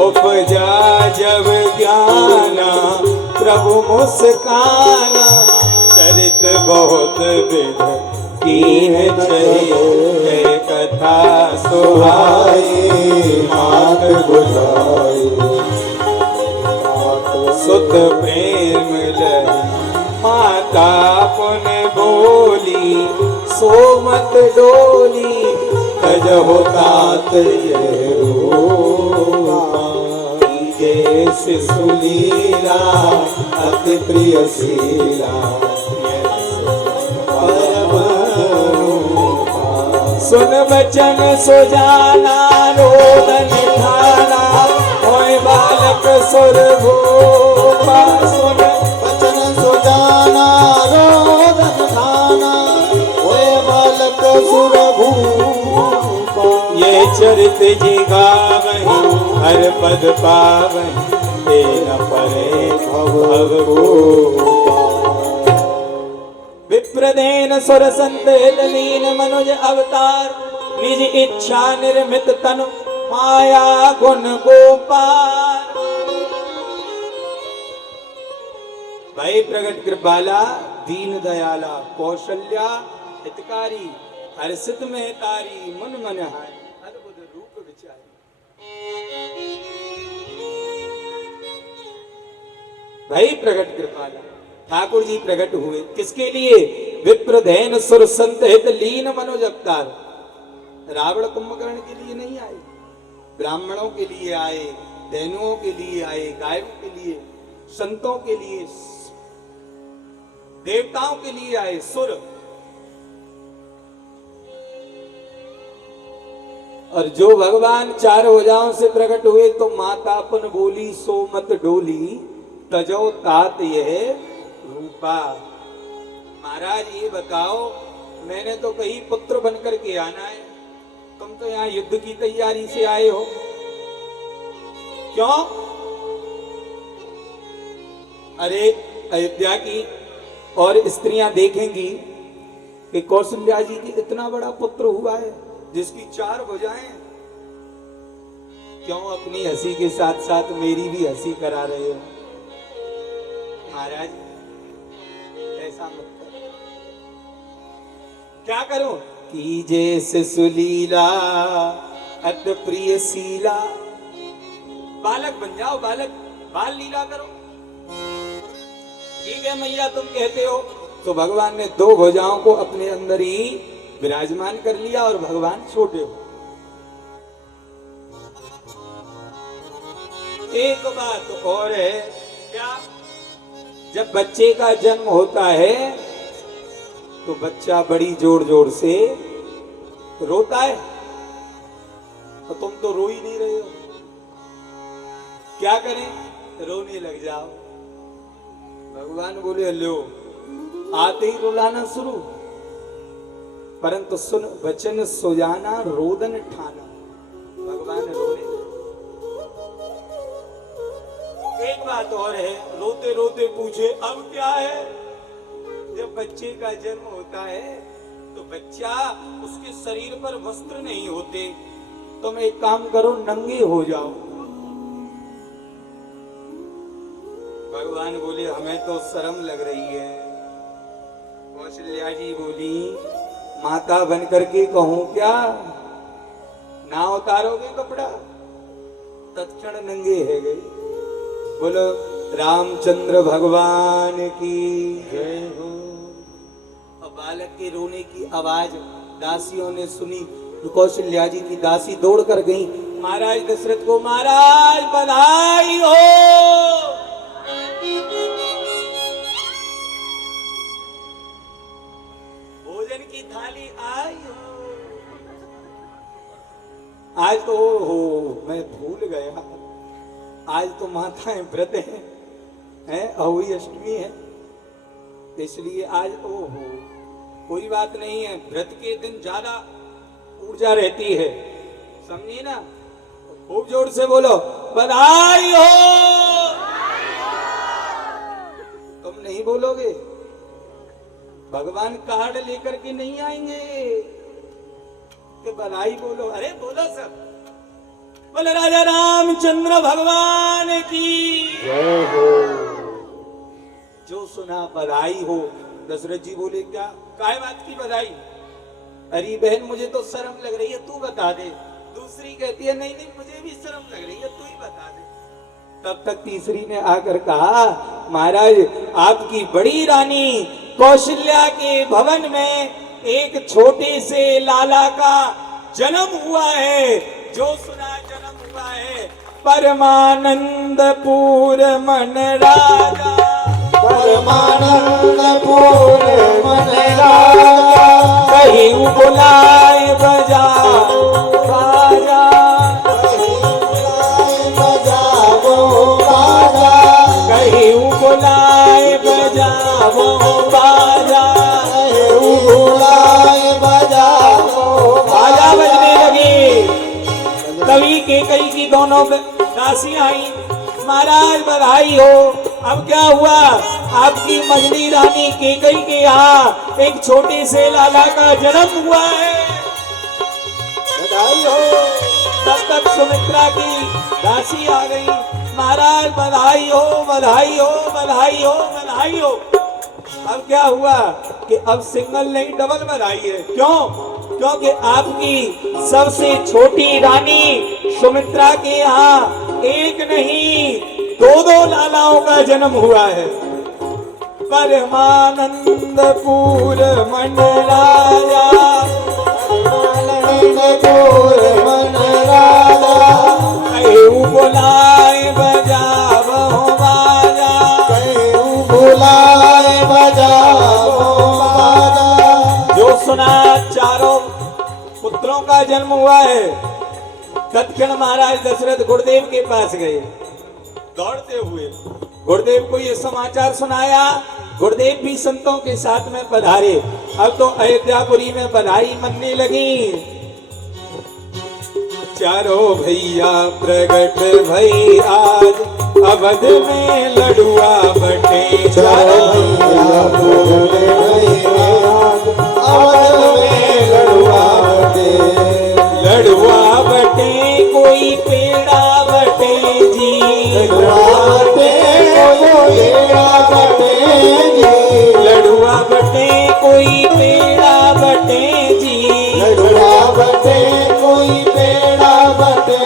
उपजा जब ज्ञाना प्रभु मुस्काना, चरित बहुत विध कीन चाहिए, कथा सुहाई मात बुझाई, सुत प्रेम लही माता पुन बोली, सो मत डोली तजहो तात ये जैसे सुलीला अति प्रिय शीला, सुन बचन सुजाना रोदन ठाना, होय बालक सुर भूपा, सुन बचन सुजाना रोदन ठाना, होय बालक सुर भूपा, ये चरित जी गावहि हर पद पावहि, तेन परे भव भूपा। विप्रदेन सुर संदेत लीन मनुज अवतार, निज इच्छा निर्मित तनु माया गुण गोपाल। भय प्रगट कृपाला दीन दयाला कौशल्या हितकारी, हर्षित में तारी मन मनहारी, अद्भुत रूप विचारी। भय प्रगट कृपाला ठाकुर जी प्रकट हुए किसके लिए? विप्रधैन सुर संत हित लीन मनोज अवतार। रावण कुंभकर्ण के लिए नहीं आए, ब्राह्मणों के लिए आए, धैनुओं के लिए आए, गायों के लिए, संतों के लिए, देवताओं के लिए आए। सुर और जो भगवान चार भुजाओं से प्रकट हुए तो मातापन बोली सो मत डोली, तजो तात यह रूपा। महाराज ये बताओ, मैंने तो कहीं पुत्र बनकर के आना है, तुम तो यहाँ युद्ध की तैयारी से आए हो, क्यों? अरे अयोध्या की और स्त्रियां देखेंगी कि कौशल्या जी की इतना बड़ा पुत्र हुआ है जिसकी चार भुजाएं, क्यों अपनी हंसी के साथ साथ मेरी भी हंसी करा रहे हो? महाराज ऐसा मत करो। क्या करूं? कीजे से सुलीला अत प्रिय शीला। बालक बन जाओ, बालक बाल लीला करो। ठीक है मैया तुम कहते हो। तो भगवान ने दो भुजाओं को अपने अंदर ही विराजमान कर लिया और भगवान छोटे हो। एक बात और है, क्या? जब बच्चे का जन्म होता है तो बच्चा बड़ी जोर जोर से रोता है, और तुम तो रो ही नहीं रहे हो। क्या करें, रोने लग जाओ। भगवान बोले लो, आते ही रुलाना शुरू, परंतु सुन वचन सुजाना रोदन ठाना। भगवान रोने लगे। एक बात और है, रोते रोते पूछे अब क्या है। जब बच्चे का जन्म होता है तो बच्चा, उसके शरीर पर वस्त्र नहीं होते, तुम एक काम करो, नंगे हो जाओ। भगवान बोले हमें तो शर्म लग रही है। कौशल्या जी बोली माता बन करके कहूं क्या, ना उतारोगे कपड़ा? तत्क्षण नंगे है गए। बोलो रामचंद्र भगवान की जय हो। और बालक के रोने की आवाज दासियों ने सुनी तो कौशल्या जी की दासी दौड़ कर गई महाराज दशरथ को, महाराज बधाई हो। भोजन की थाली आई हो। आज तो हो मैं भूल गया, आज तो माताएं व्रत हैं, अहोई अष्टमी है, इसलिए आज हो। कोई बात नहीं है, व्रत के दिन ज्यादा ऊर्जा रहती है, समझी ना। खूब जोर से बोलो बधाई हो। तुम नहीं बोलोगे, भगवान कार्ड लेकर के नहीं आएंगे कि बधाई बोलो। अरे बोलो सब, बोले राजा रामचंद्र भगवान की जय हो। जो सुना बधाई हो। दशरथ जी बोले क्या काय बात की बधाई? अरे बहन मुझे तो शर्म लग रही है, तू बता दे। दूसरी कहती है नहीं नहीं मुझे भी शर्म लग रही है, तू ही बता दे। तब तक तीसरी ने आकर कहा महाराज आपकी बड़ी रानी कौशल्या के भवन में एक छोटे से लाला का जन्म हुआ है। जो सुना जन्म हुआ है परमानंद पूर मन राजा, परमानंद पूर्ण मन राजा, कहीं बुलाए बजा बाजा, बजावो बाजा, कहीं बुलाए बजावो बाजा। बुलाए बजावो बाजा बजने लगी। कवि के कई की दोनों दासी आई, महाराज बधाई हो। अब क्या हुआ, आपकी मजली रानी केकई के यहाँ एक छोटे से लाला का जन्म हुआ है, बधाई हो। तब तक सुमित्रा की दासी आ गई, महाराज बधाई हो बधाई हो बधाई हो बधाई हो। अब क्या हुआ कि अब सिंगल नहीं डबल बधाई है। क्यों? क्योंकि आपकी सबसे छोटी रानी सुमित्रा के यहाँ एक नहीं दो दो लालाओं का जन्म हुआ है। परमानंद पूर मन राजा, परमानंद पूर्ण मन राजा, कहीं बुलाए बजावो बाजा, कहीं बुलाए बजावो बाजा। जो सुना चारों पुत्रों का जन्म हुआ है। तत्क्षण महाराज दशरथ गुरुदेव के पास गए दौड़ते हुए। गुरुदेव को ये समाचार सुनाया। गुरुदेव भी संतों के साथ में पधारे। अब तो अयोध्यापुरी में बधाई मनने लगी। चारों भैया प्रगट भई आज, अवध में लड़ुआ बटे। चारों भैया प्रगट भई आज, अवध में लड़ुआ बटे। लड़ुआ बटे कोई पेड़ा बटे जी, लड़ुआ बटे कोई पेड़ा बटे जी, लड़ुआ बटे कोई पेड़ा बटे जी, लड़ुआ बटे कोई पेड़ा बटे।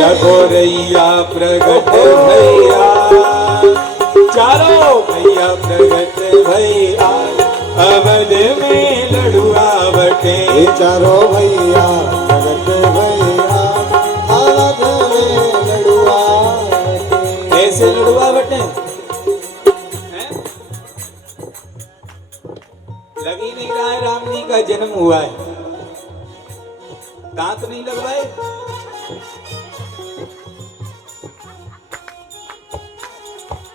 रघोरैया प्रगट भैया, चारों भैया प्रगट भैया, अवध में लड़ुआ बटे। चारों भैया प्रगट भैया, अवध में लड़ुआ बटे। कैसे लड़ुआ बटे हैं? जन्म हुआ है, दांत नहीं लगवाए?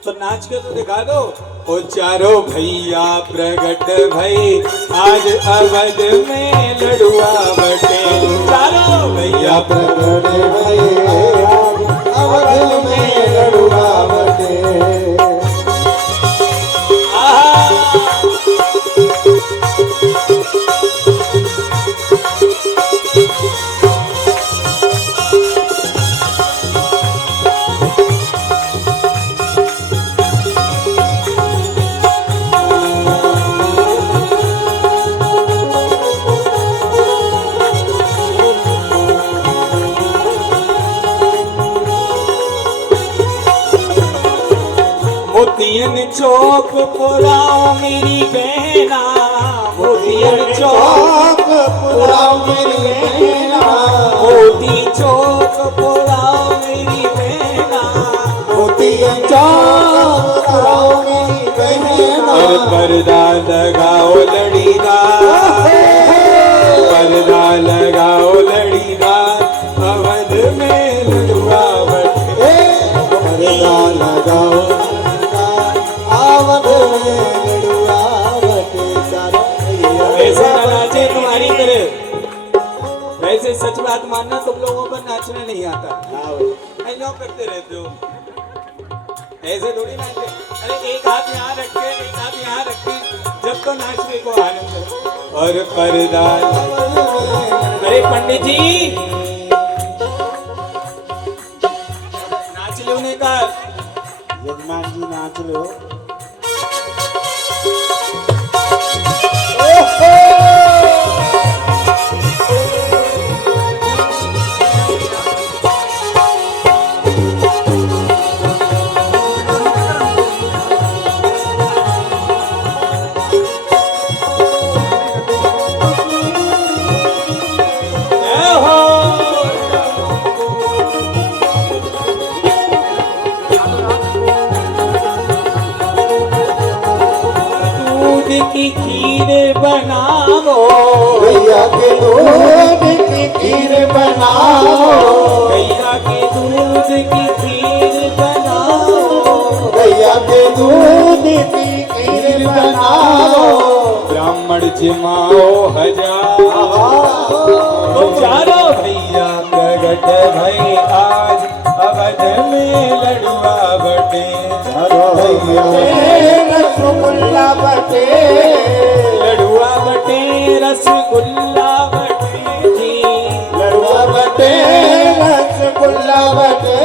तो नाच के तो दिखा दो। ओ चारों भैया प्रगट भई आज अवध में लड़ुआ बटे। चारों भैया प्रगट भई आज अवध में लड़ुआ बटे। मोतियन चौक पुराओ मेरी बहना, मोतियन चौक पुराओ मेरी बहना, मोती चौक पुराओ मेरी बहना, मोतियन चौक पुराओ मेरी बहना। और पर्दा लगाओ लड़ीदार, पर्दा लगाओ लड़ीदार अवध में लड़ुआ बटे। पर्दा लगाओ अवध में लड़ुआ बटे। चारों भैया ऐसे ना नाचे तुम्हारी तरह, वैसे सच बात मानना तुम लोगों को नाचना नहीं आता, ऐसा करते रहते हो, ऐसे थोड़ी नाचते। अरे एक हाथ यहाँ रख के एक हाथ यहाँ रख के जब तो नाचने को आनंद है। और पर्दा, अरे पंडित जी नाच लो ने का यजमान जी नाच लो। की खीर बनाओ, गैया के दूध की खीर बनाओ, गैया के दूध की खीर बनाओ, गैया के दूध की खीर बनाओ। ब्राह्मण जिमाओ हजार, तो चारों भैया प्रगट भई आज अवध में लड़ुआ बटे। रसगुल्ला बटे, लड़ुआ बटे रसगुल्ला बटे जी, लड़ुआ बटे रसगुल्ला बटे।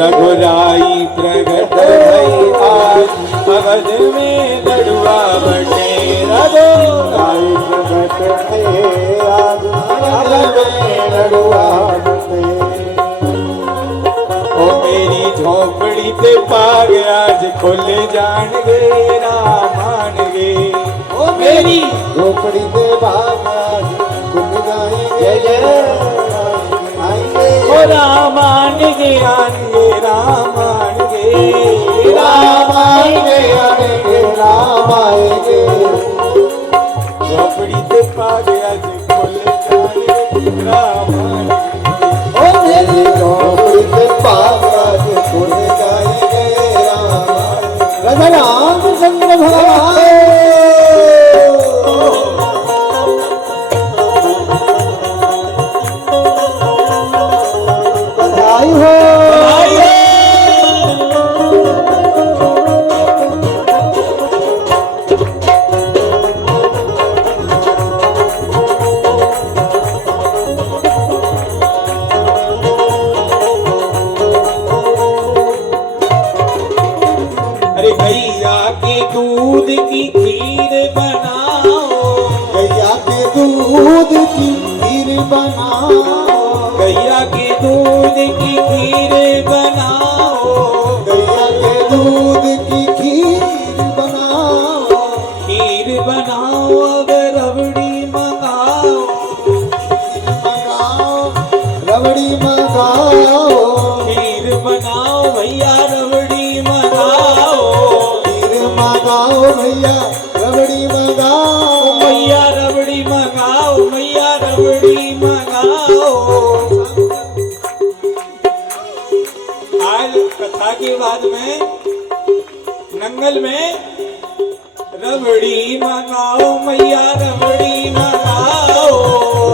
रघुराई प्रगट भई आज अवध में लड़ुआ बटे। रघुराई प्रगट भई आज अवध में लड़ुआ बटे। ओ मेरी झोपड़ी ते पाग आज खुल जान गे रामान गे। ओ मेरी झोपड़ी दे भाग आज खुल जाएंगे आएंगे। ओ रामान गे आएंगे रामान गे, राम आएंगे आएंगे राम आएंगे। झोपड़ी ते पाग आज खुल जाए रामान गे। ओ मेरी झोपड़ी दे भाग आज खुल जाएंगे राम आएंगे। राजा रामचंद्र भगवान बधाई हो। अरे गैया के दूध की खीर बनाओ, गैया के दूध की खीर बनाओ, गैया के दूध की खीर बनाओ, गैया के दूध की खीर बनाओ। खीर बनाओ अब रबड़ी मंगाओ, मंगाओ रबड़ी मंगाओ, खीर बनाओ भैया रबड़ी मंगाओ, खीर मंगाओ भैया रबड़ी मंगाओ, भैया रबड़ी मंगाओ विवाह के बाद में नंगल में रबड़ी मंगाओ मैया रबड़ी मंगाओ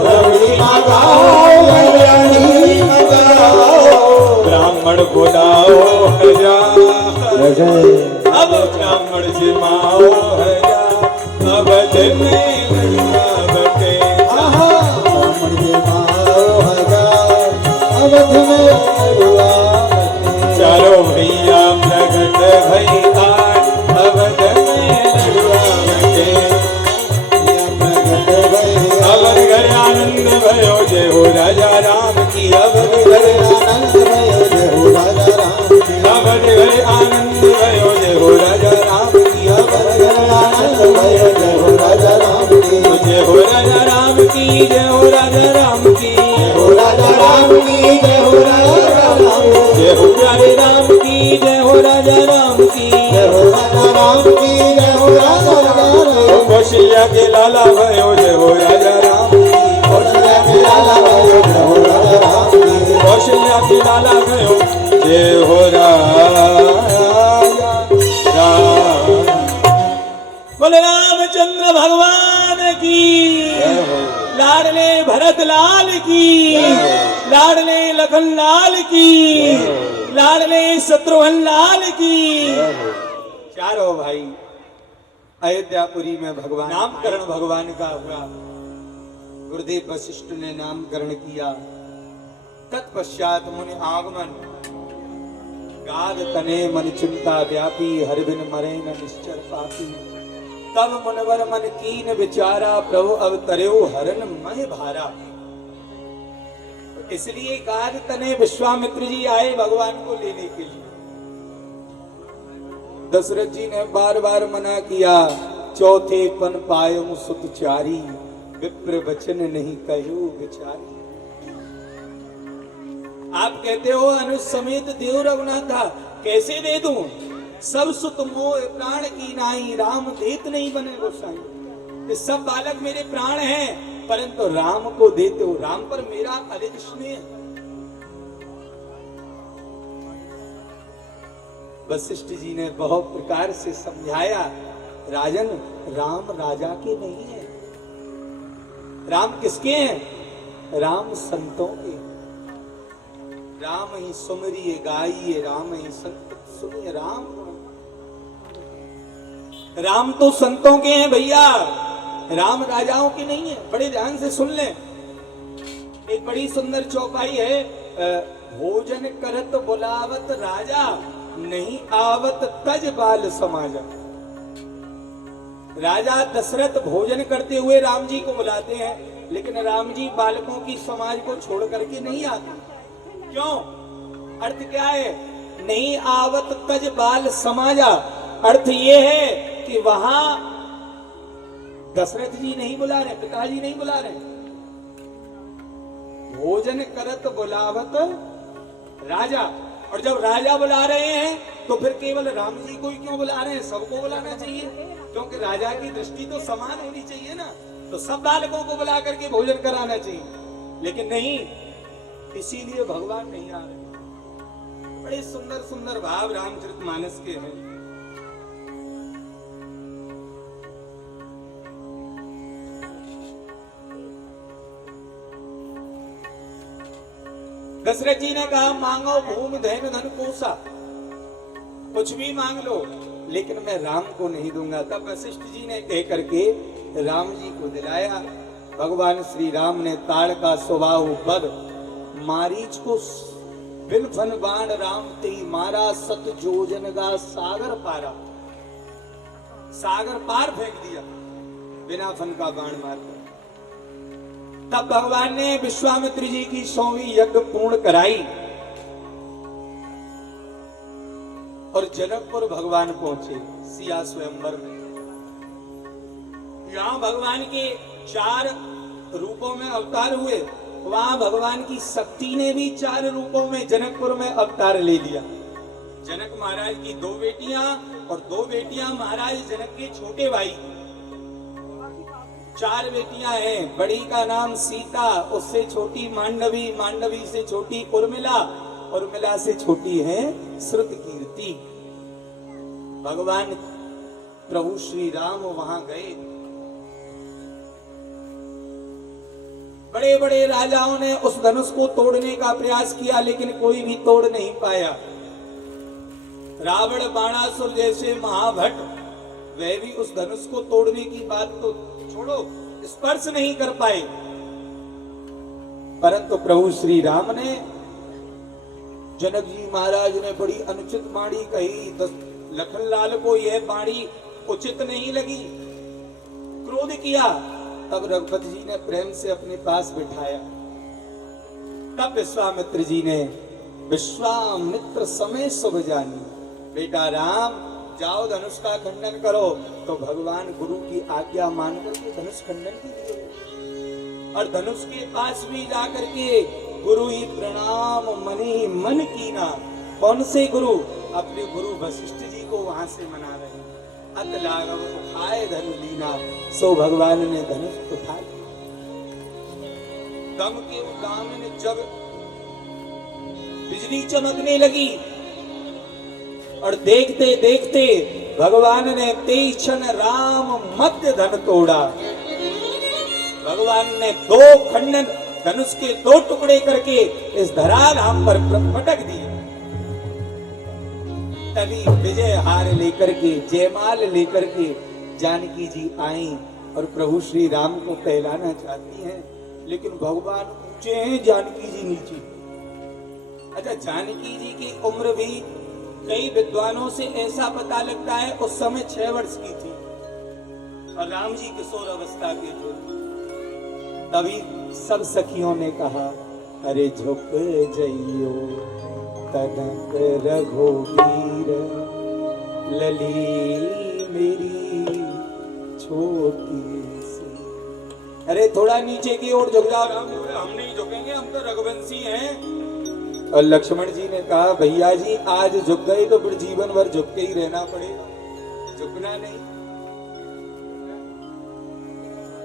रबड़ी मंगाओ मैया रबड़ी मंगाओ। ब्राह्मण बुलाओ हजार अब ब्राह्मण जिमाओ हजार अवध में लड़ुआ बटे ब्राह्मण जिमाओ हजार अवध में लड़ुआ बटे। चारों भैया प्रगट भई आज अवध में लड़ुआ बटे प्रगट भई अवध घर आनंद भयो जय हो राजा राम की अवध घर आनंद भयो जय हो राजा राम की। अवध घर आनंद भयो जय हो राजा राम की अवध घर आनंद भयो जय हो राजा राम की। जय हो राजा राम की जय हो राजा राम की जय हो राजा राम की जय हो राजा राम की। जय हो प्यारे राम की जय हो राजा राम की जय हो राजा राम की जय हो राजा राम की। कौशल्या के लाला भयो जय हो राजा राम की कौशल्या के लाला भयो जय हो राजा राम की। कौशल्या के लाला भयो जय हो राजा राम। बोले रामचंद्र भगवान की लाडले भरत लाल की लाडले लखन लाल की लाडले शत्रुघ्न लाल की। चारों भाई अयोध्यापुरी में भगवान नामकरण भगवान का हुआ। गुरुदेव वशिष्ठ ने नामकरण किया। तत्पश्चात मुनि आगमन गाद तने मन चिंता व्यापी हर बिन मरे न निश्चर पापी। तब मुनवर मन कीन विचारा प्रभु अवतर्यो हरन मह भारा। इसलिए गाद तने विश्वामित्र जी आए भगवान को लेने के लिए। दशरथ जी ने बार बार मना किया। चौथे पन पायो सुत चारी विप्र वचन नहीं कहो विचारी। आप कहते हो अनुज समेत देव रघुनाथा कैसे दे दूं सब सुत मोह प्राण की नाई राम देत नहीं बने गोसाई। ये सब बालक मेरे प्राण हैं परंतु राम को देते हो राम पर मेरा अधिक स्नेह। वशिष्ठ जी ने बहुत प्रकार से समझाया। राजन राम राजा के नहीं है। राम किसके हैं? राम संतों के। राम ही सुमरिए गाइए राम ही संत सुनिए राम। राम तो संतों के हैं भैया राम राजाओं के नहीं है। बड़े ध्यान से सुन लें। एक बड़ी सुंदर चौपाई है। भोजन करत बुलावत राजा नहीं आवत तज बाल समाजा। राजा दशरथ भोजन करते हुए राम जी को बुलाते हैं लेकिन राम जी बालकों की समाज को छोड़ करके नहीं आते। क्यों? अर्थ क्या है? नहीं आवत तज बाल समाजा। अर्थ ये है कि वहां दशरथ जी नहीं बुला रहे पिताजी नहीं बुला रहे। भोजन करत बुलावत राजा। और जब राजा बुला रहे हैं तो फिर केवल राम जी को ही क्यों बुला रहे हैं? सबको बुलाना चाहिए क्योंकि राजा की दृष्टि तो समान होनी चाहिए ना। तो सब बालकों को बुला करके भोजन कराना चाहिए लेकिन नहीं। इसीलिए भगवान नहीं आ रहे। बड़े सुंदर सुंदर भाव रामचरितमानस के हैं। दशरथ जी ने कहा मांगो भूमि धन धन कोसा कुछ भी मांग लो लेकिन मैं राम को नहीं दूंगा। तब वशिष्ठ जी ने कह करके राम जी को दिलाया। भगवान श्री राम ने ताड़ का स्वभाव बद मारीच को बिलफन बाण राम ते मारा सत जोजन का सागर पारा। सागर पार फेंक दिया बिना फन का बाण मारकर। तब भगवान ने विश्वामित्र जी की 100वीं यज्ञ पूर्ण कराई और जनकपुर भगवान पहुंचे सिया स्वयंवर में। यहाँ भगवान के 4 रूपों में अवतार हुए। वहां भगवान की शक्ति ने भी 4 रूपों में जनकपुर में अवतार ले लिया। जनक महाराज की 2 बेटियां और 2 बेटियां महाराज जनक के छोटे भाई। 4 बेटियां हैं। बड़ी का नाम सीता, उससे छोटी मांडवी, मांडवी से छोटी उर्मिला उर्मिला से छोटी है श्रुत कीर्ति। भगवान प्रभु श्री राम वहां गए। बड़े बड़े राजाओं ने उस धनुष को तोड़ने का प्रयास किया, लेकिन कोई भी तोड़ नहीं पाया। रावण बाणासुर जैसे महाभट वह भी उस धनुष को तोड़ने की बात तो छोड़ो, स्पर्श नहीं कर पाए। परंतु प्रभु श्री राम ने, जनक जी महाराज ने बड़ी अनुचित वाणी कही। लखनलाल को यह वाणी उचित नहीं लगी, क्रोध किया। तब रघुपति जी ने प्रेम से अपने पास बिठाया। तब विश्वामित्र जी ने, विश्वामित्र समय शुभ जानी, बेटा राम जाओ धनुष का खंडन करो। तो भगवान गुरु की आज्ञा मानकर के धनुष खंडन के लिए और धनुष के पास भी जाकर के गुरु ही प्रणाम मनि मन कीना। कौन से गुरु? अपने गुरु वशिष्ठ जी को वहां से मना रहे हैं। अत लागव उठाए धनु लीना, सो भगवान ने धनुष उठा लिया। दम के उदाम में जब बिजली चमकने लगी और देखते देखते भगवान ने तेईक्षण राम मध्य धन तोड़ा। भगवान ने दो खंडन धनुष के दो टुकड़े करके इस धरा राम पर पटक दिए। तभी विजय हार लेकर के, जयमाल लेकर के जानकी जी आई और प्रभु श्री राम को पहलाना चाहती हैं, लेकिन भगवान ऊंचे हैं, जानकी जी नीचे। अच्छा, जानकी जी की उम्र भी कई विद्वानों से ऐसा पता लगता है उस समय 6 वर्ष की थी और राम जी किशोर अवस्था के थे। तभी सब सखियों ने कहा, अरे झुक जइयो तनक रघुवीर, लली मेरी छोटी सी। अरे थोड़ा नीचे की ओर झुक जाओ। राम जी बोले, हम नहीं झुकेंगे, हम तो रघुवंशी हैं। और लक्ष्मण जी ने कहा, भैया जी आज झुक गए तो फिर जीवन भर झुक के ही रहना पड़ेगा, झुकना नहीं।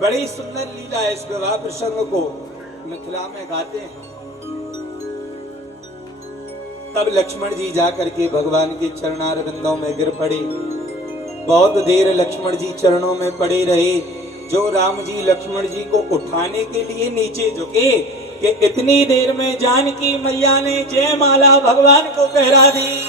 बड़ी सुंदर लीला है। इस विवाह प्रसंग को मिथिला में गाते हैं। तब लक्ष्मण जी जाकर के भगवान के चरणारविंदों में गिर पड़े। बहुत देर लक्ष्मण जी चरणों में पड़े रहे। जो राम जी लक्ष्मण जी को उठाने के लिए नीचे झुके कि इतनी देर में जानकी मैया ने जयमाला भगवान को पहरा दी।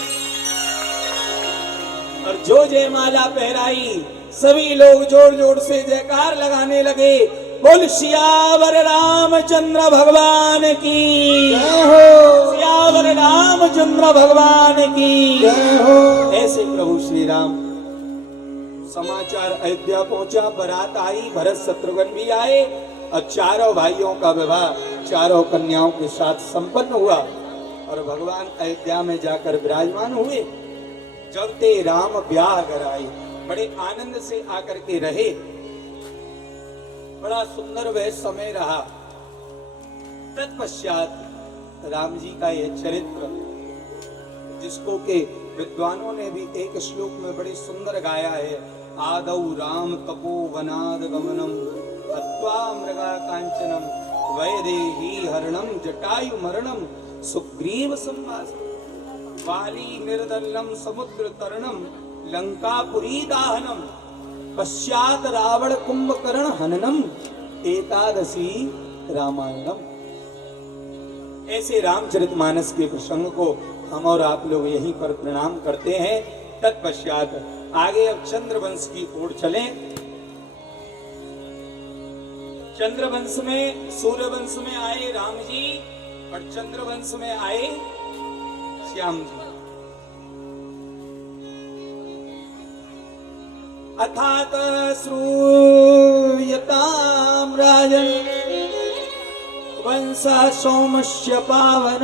और जो जयमाला पहराई सभी लोग जोर जोर से जयकार लगाने लगे। बोल सियावर रामचंद्र भगवान की जय हो, सियावर रामचंद्र भगवान की जय हो। ऐसे प्रभु श्री राम समाचार अयोध्या पहुंचा, बारात आई, भरत शत्रुघ्न भी आए और चारों भाइयों का विवाह चारों कन्याओं के साथ संपन्न हुआ और भगवान अयोध्या में जाकर विराजमान हुए। जब ते राम ब्याह कराए, बड़े आनंद से आकर के रहे। बड़ा सुंदर वह समय रहा। तत्पश्चात राम जी का यह चरित्र, जिसको के विद्वानों ने भी एक श्लोक में बड़ी सुंदर गाया है। आदौ राम तपो वनाद गमनम, हत्वा मृगा कांचनम, वैदेही हरणम, जटायु मरणम, सुग्रीव संवासम, वाली निर्दलनम, समुद्र तरणम, लंकापुरी दाहनम, पश्चात रावण कुंभकर्ण हननम, एकादशी रामायणम। ऐसे रामचरितमानस के प्रसंग को हम और आप लोग यहीं पर प्रणाम करते हैं। तत्पश्चात आगे अब चंद्रवंश की ओर चलें। चंद्रवंश में, सूर्यवंश में आए राम जी और चंद्रवंश में आए श्याम जी। अथात श्रूयतां राजन् वंशः सोमस्य पावन,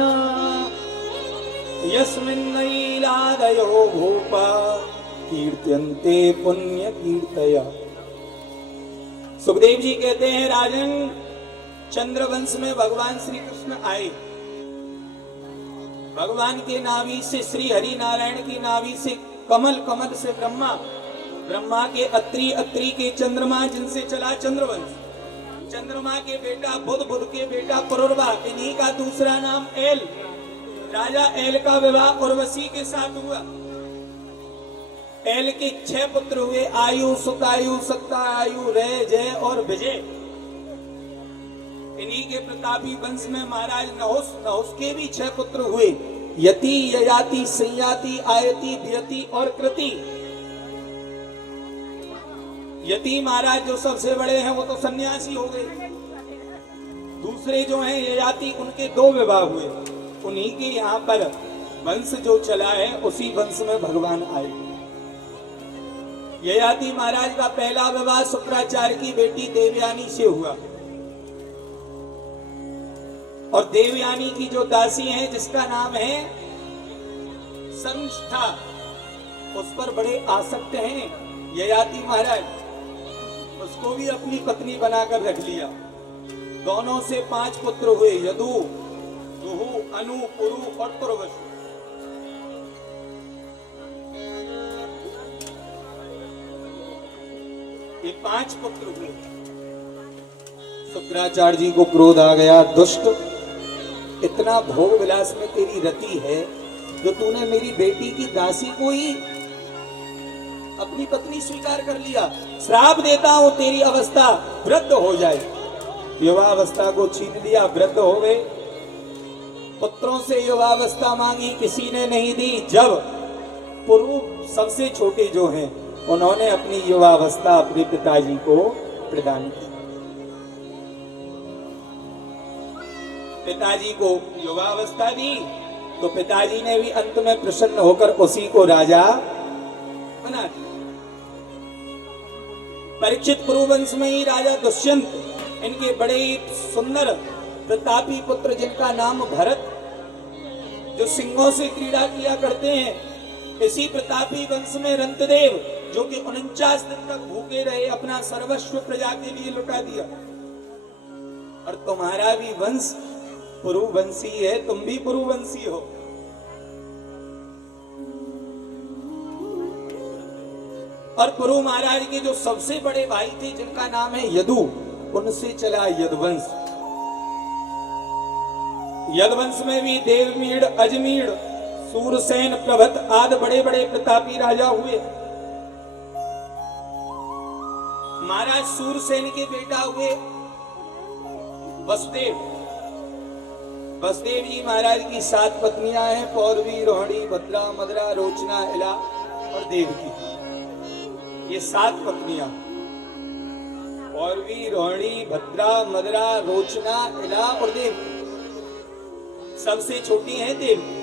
यस्मिन्नैलादयो भूपा कीर्त्यन्ते पुण्य कीर्तया। सुखदेव जी कहते हैं, राजन चंद्रवंश में भगवान श्री कृष्ण आए। भगवान के नाभि से श्री हरि नारायण की नाभि से कमल, कमल से ब्रह्मा, ब्रह्मा के अत्रि, अत्रि के चंद्रमा, जिनसे चला चंद्रवंश। चंद्रमा के बेटा बुध, बुध के बेटा पुरुरवा, इन्हीं का दूसरा नाम एल। राजा एल का विवाह उर्वशी के साथ हुआ। एल के 6 पुत्र हुए, आयु, सुतायु, सत्तायु, रे, जय और विजय। इन्हीं के प्रतापी वंश में महाराज नहुस, नहुस के भी 6 पुत्र हुए, यति, ययाति, संयाति, आयति, व्यति और कृति। यति महाराज जो सबसे बड़े हैं वो तो सन्यासी हो गए। दूसरे जो हैं ययाति, उनके 2 विवाह हुए। उन्हीं के यहाँ पर वंश जो चला है उसी वंश में भगवान आए। ययाति महाराज का पहला विवाह शुक्राचार्य की बेटी देवयानी से हुआ, और देवयानी की जो दासी है जिसका नाम है संष्ठा, उस पर बड़े आसक्त हैं ययाति महाराज। उसको भी अपनी पत्नी बनाकर रख लिया। दोनों से 5 पुत्र हुए, यदु, दुहु, अनु, पुरु और तुर्वसु। ये 5 पुत्र हुए। शुक्राचार्य जी को क्रोध आ गया, दुष्ट, इतना भोग विलास में तेरी रति है जो तूने मेरी बेटी की दासी को ही अपनी पत्नी स्वीकार कर लिया। श्राप देता हूं तेरी अवस्था वृद्ध हो जाए। युवावस्था को छीन लिया, वृद्ध हो गए। पुत्रों से युवावस्था मांगी, किसी ने नहीं दी। जब पुरु सबसे छोटे जो हैं उन्होंने अपनी युवावस्था अपने पिताजी को प्रदान की। पिताजी को युवावस्था दी तो पिताजी ने भी अंत में प्रसन्न होकर उसी को राजा बना दिया। परीक्षित पुरुवंश में ही राजा दुष्यंत, इनके बड़े ही सुंदर प्रतापी पुत्र जिनका नाम भरत, जो सिंहों से क्रीड़ा किया करते हैं। इसी प्रतापी वंश में रंतदेव, जो कि 49 दिन तक भूखे रहे, अपना सर्वस्व प्रजा के लिए लुटा दिया। और तुम्हारा भी वंश पुरुवंशी है, तुम भी पुरुवंशी हो। और पुरु महाराज के जो सबसे बड़े भाई थे जिनका नाम है यदु, उनसे चला यदुवंश। यदुवंश में भी देवमीड़, अजमीड़, सूरसेन, प्रभत आदि बड़े बड़े प्रतापी राजा हुए। महाराज सूरसेन के बेटा हुए वसुदेव। वसुदेव जी महाराज की 7 पत्नियां हैं, पौरवी, रोहिणी, भद्रा, मदरा, रोचना, इला और देवकी। ये 7 पत्नियां, पौरवी, रोहिणी, भद्रा, मदरा, रोचना, इला और देवकी। सबसे छोटी है देवकी।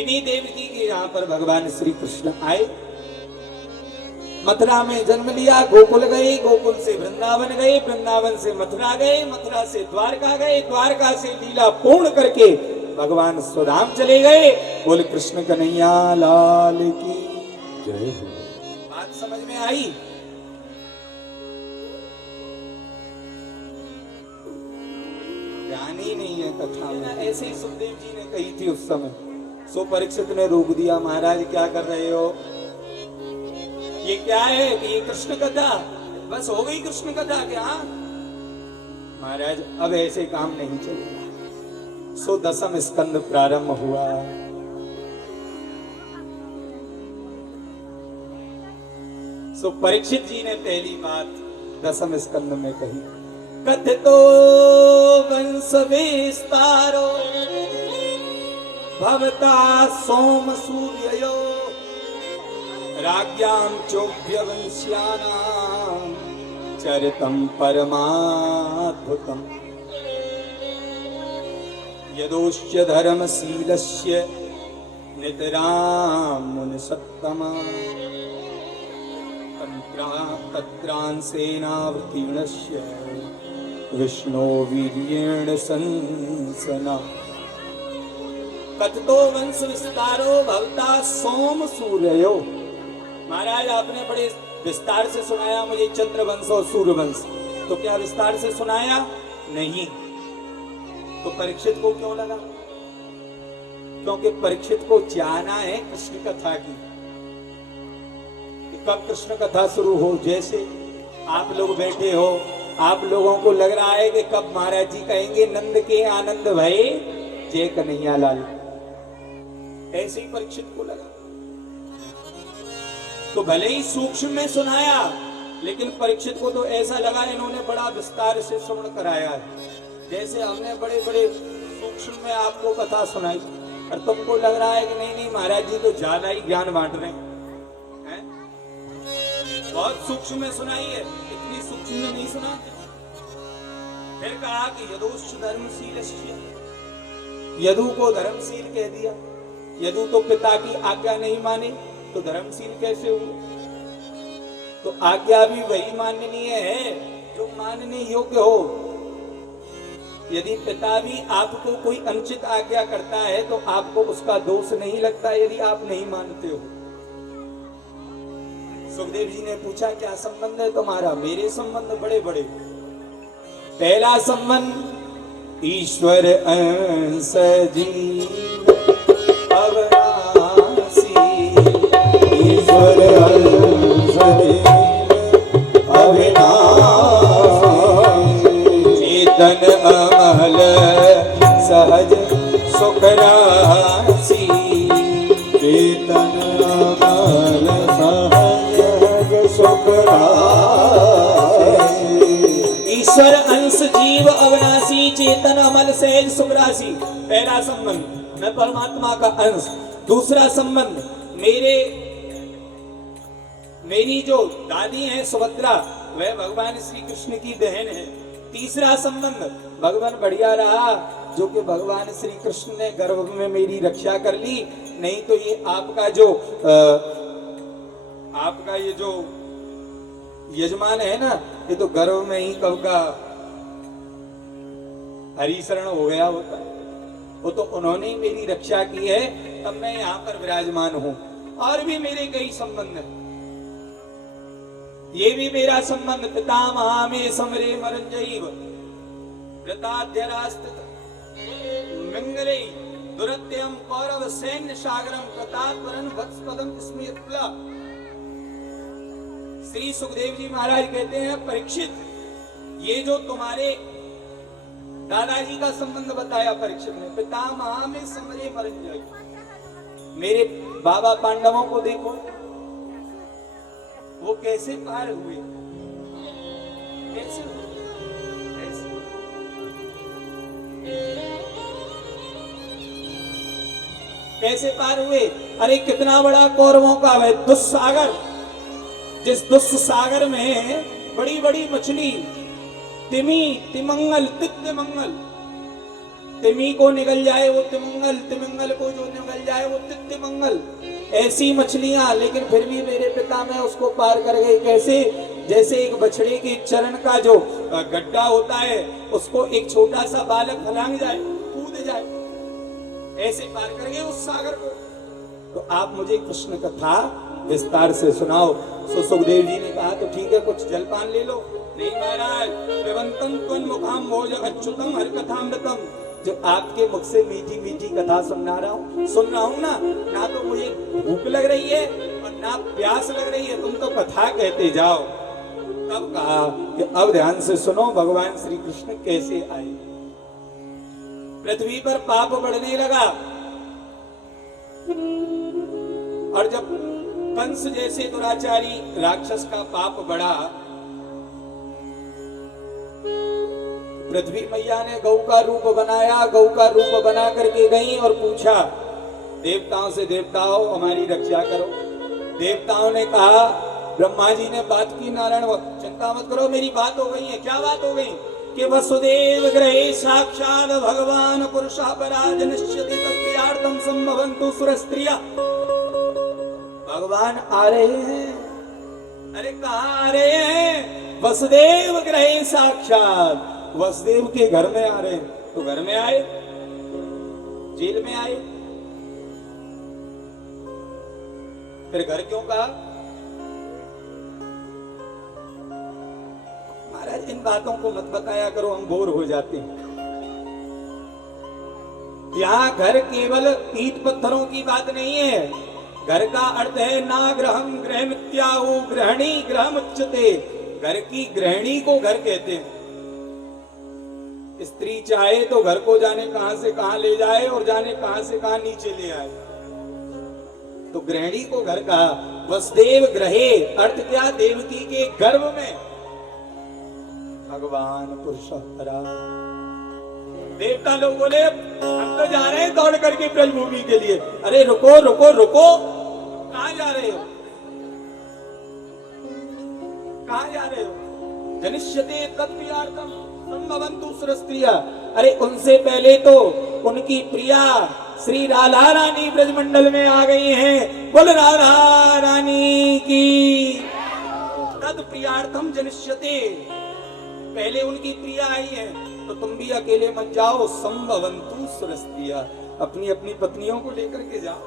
इन्हीं देवकी के यहाँ पर भगवान श्री कृष्ण आए, मथुरा में जन्म लिया। गोकुल गए, गोकुल से वृंदावन गए, वृंदावन से मथुरा गए, मथुरा से द्वारका गए, द्वारका से लीला पूर्ण करके भगवान स्वधाम चले गए। बोले कृष्ण कन्हैया लाल की जय हो। बात समझ में आई? ध्यान ही नहीं है कथा में। ऐसे ही सुखदेव जी ने कही थी उस समय। सो परीक्षित ने रोक दिया, महाराज क्या कर रहे हो? ये क्या है? ये कृष्ण कथा, बस हो गई कृष्ण कथा क्या? महाराज अब ऐसे काम नहीं चलेगा। सो 10वां स्कंद प्रारंभ हुआ। सो परीक्षित जी ने पहली बात 10वें स्कंद में कही, कथितो वंश विस्तारो भवता सोम सूर्ययो राज्ञां चोभ्यवंश्यानां चरितं परमाद्भुतम् यदोश्च धर्मशीलस्य नितरां मुनिसत्तमा तत्रांसेनावतीर्णस्य विष्णो वीर्येण संसना। कथितो वंश विस्तारो भवता सोम सूर्यो। महाराज आपने बड़े विस्तार से सुनाया मुझे चंद्रवंश और सूर्यवंश, तो क्या विस्तार से सुनाया? नहीं। तो परीक्षित को क्यों लगा? क्योंकि परीक्षित को जाना है कृष्ण कथा की। कब कृष्ण कथा शुरू हो? जैसे आप लोग बैठे हो, आप लोगों को लग रहा है कि कब महाराज जी कहेंगे नंद के आनंद भये जय कन्हैया लाल, ऐसे ही परीक्षित को लगा। तो भले ही सूक्ष्म में सुनाया, लेकिन परीक्षित को तो ऐसा लगा इन्होंने बड़ा विस्तार से श्रवण कराया है, जैसे हमने बड़े बड़े सूक्ष्म में आपको कथा सुनाई, और तुमको लग रहा है कि नहीं नहीं महाराज जी तो ज्यादा ही ज्ञान बांट रहे हैं। बहुत सूक्ष्म में सुनाई है, इतनी सूक्ष्म में नहीं सुना। फिर कहा कि यदुश्च धर्मशीलस्य, यदु को धर्मशील कह दिया। यदु तो पिता की आज्ञा नहीं माने तो धर्मशील कैसे हुए? तो आज्ञा भी वही माननीय है जो मानने योग्य हो। यदि पिता भी आपको कोई अनुचित आज्ञा करता है तो आपको उसका दोष नहीं लगता यदि आप नहीं मानते हो। सुखदेव जी ने पूछा क्या संबंध है तुम्हारा? मेरे संबंध बड़े बड़े। पहला संबंध ईश्वर अंश जीव अविनाशी, ईश्वर अंश जीव अविनाशी, चेतन अमल सहज सुख राशि, चेतन अमल सहज सुख राशि। ईश्वर अंश जीव अविनाशी, चेतन अमल सहज सुख राशि। पहला संबंध मैं परमात्मा का अंश। दूसरा संबंध मेरी जो दादी है सुभद्रा वह भगवान श्री कृष्ण की बहन है। तीसरा संबंध भगवान बढ़िया रहा जो कि भगवान श्री कृष्ण ने गर्भ में मेरी रक्षा कर ली, नहीं तो ये आपका ये जो यजमान है ना, ये तो गर्भ में ही कब का हरिशरण हो गया होता। वो तो उन्होंने ही मेरी रक्षा की है, तब मैं यहाँ पर विराजमान हूँ। और भी मेरे कई संबंध हैं। ये भी मेरा संबंध पितामहा में समरे मरंजईव व्रताध्यरास्थित मंगले दुरत्यम कौरव सैन्य सागरम कतात्परन वत्सपदम स्मृत्ला। श्री सुखदेव जी महाराज कहते हैं परीक्षित, ये जो तुम्हारे दादाजी का संबंध बताया परीक्षित ने, पितामहा में समरे मरंजईव, मेरे बाबा पांडवों को देखो वो कैसे पार हुए, कैसे कैसे पार हुए? अरे कितना बड़ा कौरवों का है दुस्सागर, जिस दुस्सागर में बड़ी बड़ी मछली तिमी तिमंगल तित्यमंगल, तिमी को निगल जाए वो तिमंगल, तिमंगल को जो निगल जाए वो तित्यमंगल, ऐसी मछलियां, लेकिन फिर भी मेरे पिता में उसको पार कर गए। कैसे? जैसे एक बछड़े के चरण का जो गड्ढा होता है उसको एक छोटा सा बालक फलांग जाए, कूद जाए, ऐसे पार कर गए उस सागर को। तो आप मुझे कृष्ण कथा विस्तार से सुनाओ। सो सुखदेव जी ने कहा तो ठीक है कुछ जलपान ले लो। नहीं महाराज, पिबंतम त्वं मुखाम भोज अच्युतम हरि कथामृतम, जो आपके मुख से मीठी मीठी कथा सुन रहा हूँ ना तो मुझे भूख लग रही है और ना प्यास लग रही है, तुम तो कथा कहते जाओ। तब कहा कि अब ध्यान से सुनो भगवान श्री कृष्ण कैसे आए। पृथ्वी पर पाप बढ़ने लगा और जब कंस जैसे दुराचारी राक्षस का पाप बढ़ा, पृथ्वी मैया ने गौ का रूप बनाया। गौ का रूप बना करके गई और पूछा देवताओं से, देवताओं हमारी रक्षा करो। देवताओं ने कहा, ब्रह्मा जी ने बात की, नारायण चिंता मत करो मेरी बात हो गई है। क्या बात हो गई? कि वसुदेव गृहे साक्षात भगवान पुरुषः पराज निश्चिते तत्प्रियार्थम संभवन्तु सुरस्त्रिया। भगवान आ रहे हैं। अरे कहाँ आ रहे हैं? वसुदेव गृहे साक्षात, वसुदेव के घर में आ रहे हैं। तो घर में आए, जेल में आए, फिर घर क्यों कहा? महाराज इन बातों को मत बताया करो, हम बोर हो जाते हैं। यहाँ घर केवल ईंट पत्थरों की बात नहीं है। घर का अर्थ है ना ग्रहम गृहमित्याहु गृहणी गृहमुच्यते। घर की गृहिणी को घर कहते हैं। स्त्री चाहे तो घर को जाने कहां से कहां ले जाए और जाने कहां से कहां नीचे ले आए, तो गृहिणी को घर कहा। वसुदेव गृहे, अर्थ क्या? देवकी के गर्भ में भगवान पुरुषोत्तरा। देवता लोग बोले हम तो जा रहे हैं दौड़ करके ब्रजभूमि के लिए। अरे रुको रुको रुको, कहां जा रहे हो? कहां जा रहे हो? जनिष्यते तत्प्रियार्थम संभवन्तु सुरस्त्रिया। अरे उनसे पहले तो उनकी प्रिया श्री राधा रानी ब्रजमंडल में आ गई हैं। बोल राधा रानी की। तत्प्रियार्थम जनिष्यते, पहले उनकी प्रिया आई है, तो तुम भी अकेले मत जाओ। संभवन्तु सुरस्त्रिया, अपनी अपनी पत्नियों को लेकर के जाओ।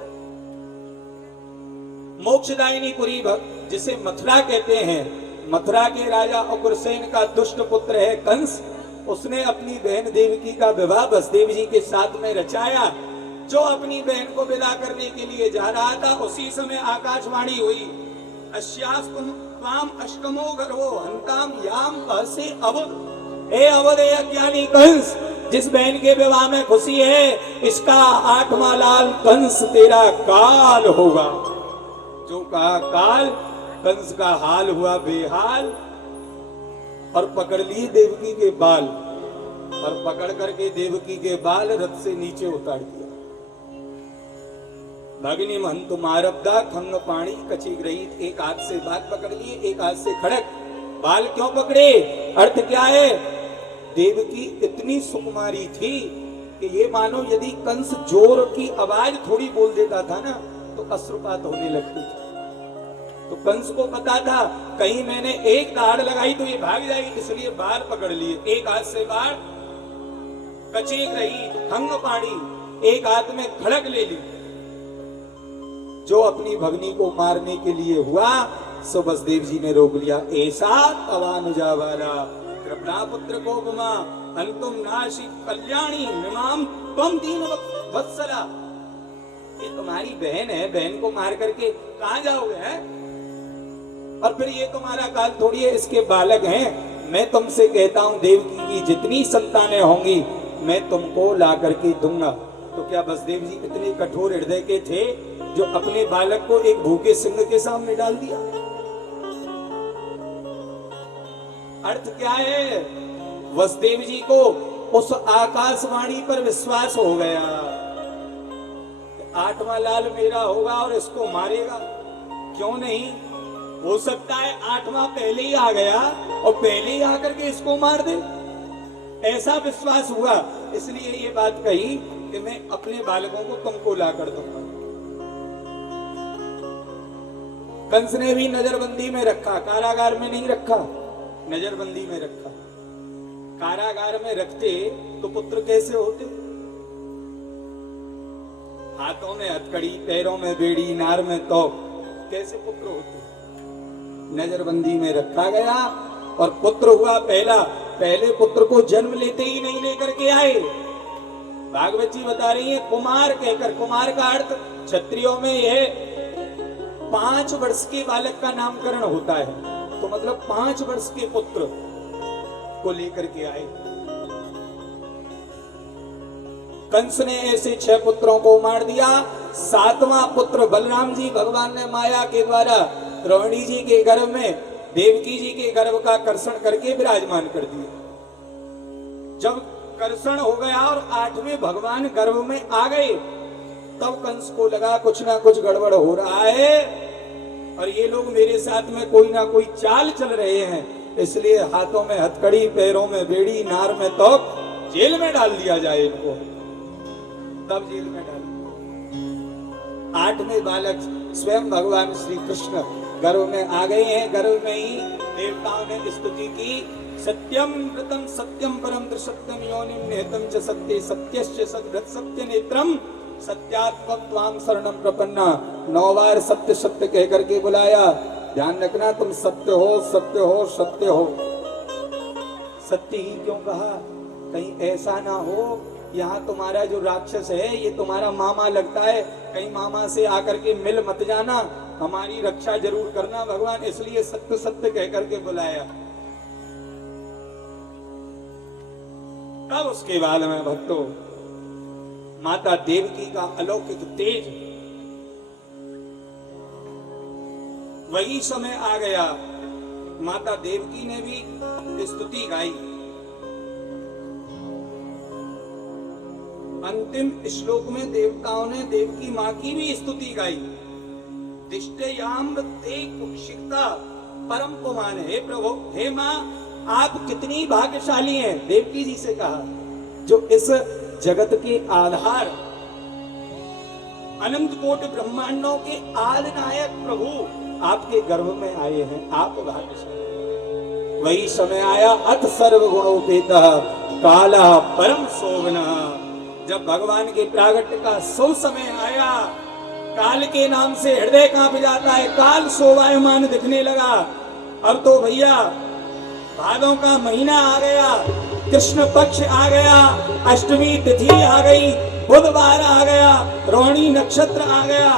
मोक्षदायिनी पुरी, जिसे मथुरा कहते हैं, मथुरा के राजा उग्रसेन का दुष्ट पुत्र है कंस। उसने अपनी बहन देवकी का विवाह वसुदेव जी के साथ में रचाया। जो अपनी बहन को विदा करने के लिए जा रहा था, उसी समय आकाशवाणी हुई, अस्यास्तुम त्वाम अष्टमो गर्भो हंताम याम कहसे अवध। हे अवध, हे अज्ञानी कंस, जिस बहन के विवाह में खुशी है, इसका 8वां लाल कंस तेरा काल होगा। जो कहा काल, कंस का हाल हुआ बेहाल, और पकड़ लिए देवकी के बाल, और पकड़ करके देवकी के बाल रथ से नीचे उतार दिया। भगिनी महंतु मारब्दा खंग पाणी कची ग्रहित, एक हाथ से बाल पकड़ लिए, एक हाथ से खड़क। बाल क्यों पकड़े? अर्थ क्या है? देवकी इतनी सुकुमारी थी कि ये मानो यदि कंस जोर की आवाज थोड़ी बोल देता था ना, तो अश्रुपात होने लगती थी। तो कंस को पता था कहीं मैंने एक दहाड़ लगाई तो ये भाग जाएगी, इसलिए बाल पकड़ लिए। एक हाथ से बाल कचेक रही, खंग पाणी, एक हाथ में खड़क ले ली। जो अपनी भगनी को मारने के लिए हुआ, सो वसुदेव जी ने रोक लिया। ऐसा तवानुजा वाला कृपणा पुत्र को गुमा अंतुम नाशी कल्याणी मिमाम त्वम दीन वत्सला। ये तुम्हारी बहन है, बहन को मार करके कहां जाओगे? है? और फिर ये तुम्हारा काल थोड़ी है, इसके बालक हैं। मैं तुमसे कहता हूं, देवकी की जितनी संतानें होंगी मैं तुमको ला करके दूंगा। तो क्या वसुदेव जी इतने कठोर हृदय के थे जो अपने बालक को एक भूखे सिंह के सामने डाल दिया? अर्थ क्या है? वसुदेव जी को उस आकाशवाणी पर विश्वास हो गया, 8वां लाल मेरा होगा और इसको मारेगा। क्यों नहीं? हो सकता है 8वां पहले ही आ गया और पहले ही आकर के इसको मार दे। ऐसा विश्वास हुआ, इसलिए ये बात कही कि मैं अपने बालकों को तुमको ला कर दूंगा। कंस ने भी नजरबंदी में रखा, कारागार में नहीं रखा, नजरबंदी में रखा। कारागार में रखते तो पुत्र कैसे होते? हाथों में हथकड़ी, पैरों में बेड़ी, नार में तोप, कैसे पुत्र होते? नजरबंदी में रखा गया और पुत्र हुआ पहला। पहले पुत्र को जन्म लेते ही नहीं लेकर के आए। भागवत जी बता रही है कुमार कहकर। कुमार का अर्थ क्षत्रियों में यह 5 वर्ष के बालक का नामकरण होता है, तो मतलब 5 वर्ष के पुत्र को लेकर के आए। कंस ने ऐसे 6 पुत्रों को मार दिया। 7वां पुत्र बलराम जी भगवान ने माया के द्वारा रोहिणी जी के गर्भ में देवकी जी के गर्भ का कर्षण करके विराजमान कर दिया। जब कर्षण हो गया और 8वें भगवान गर्भ में आ गए, तब कंस को लगा कुछ ना कुछ गड़बड़ हो रहा है और ये लोग मेरे साथ में कोई ना कोई चाल चल रहे हैं, इसलिए हाथों में हथकड़ी, पैरों में बेड़ी, नार में तोप, जेल में डाल दिया जाए इनको। तब जेल में डाल 8वें बालक स्वयं भगवान श्री कृष्ण गर्भ में आ गए हैं। गर्भ में ही देवताओं ने स्तुति की, सत्यम कृतं सत्यम परम सत्यम योनिम निहितं च सत्ये सत्यस्य सद्भृत सत्य नेत्रम सत्यात्मक त्वाम शरणम प्रपन्ना। 9 बार सत्य सत्य कह करके बुलाया। ध्यान रखना, तुम सत्य हो, सत्य हो, सत्य हो। सत्य ही क्यों कहा? कहीं ऐसा ना हो यहाँ तुम्हारा जो राक्षस है ये तुम्हारा मामा लगता है, कहीं मामा से आकर के मिल मत जाना, हमारी रक्षा जरूर करना भगवान, इसलिए सत्य सत्य कह करके बुलाया। तब उसके बाद में भक्तों माता देवकी का अलौकिक तेज, वही समय आ गया, माता देवकी ने भी स्तुति गाई। अंतिम श्लोक में देवताओं ने देवकी मां की भी स्तुति गाई। दिष्टयाम ते कुक्षिता परम पुमान। हे प्रभु, हे मां, आप कितनी भाग्यशाली हैं, देवकी जी से कहा, जो इस जगत के आधार, अनंत कोटि ब्रह्मांडों के आदि नायक प्रभु आपके गर्भ में आए हैं, आप भाग्यशाली। वही समय आया, अथ सर्व गुणोपेतः काला परम शोभना। जब भगवान के प्रागट्य का सो समय आया, काल के नाम से हृदय कांप जाता है, काल शोभायमान दिखने लगा। अब तो भैया भादों का महीना आ गया, कृष्ण पक्ष आ गया, अष्टमी तिथि आ गई, बुधवार आ गया, रोहिणी नक्षत्र आ गया,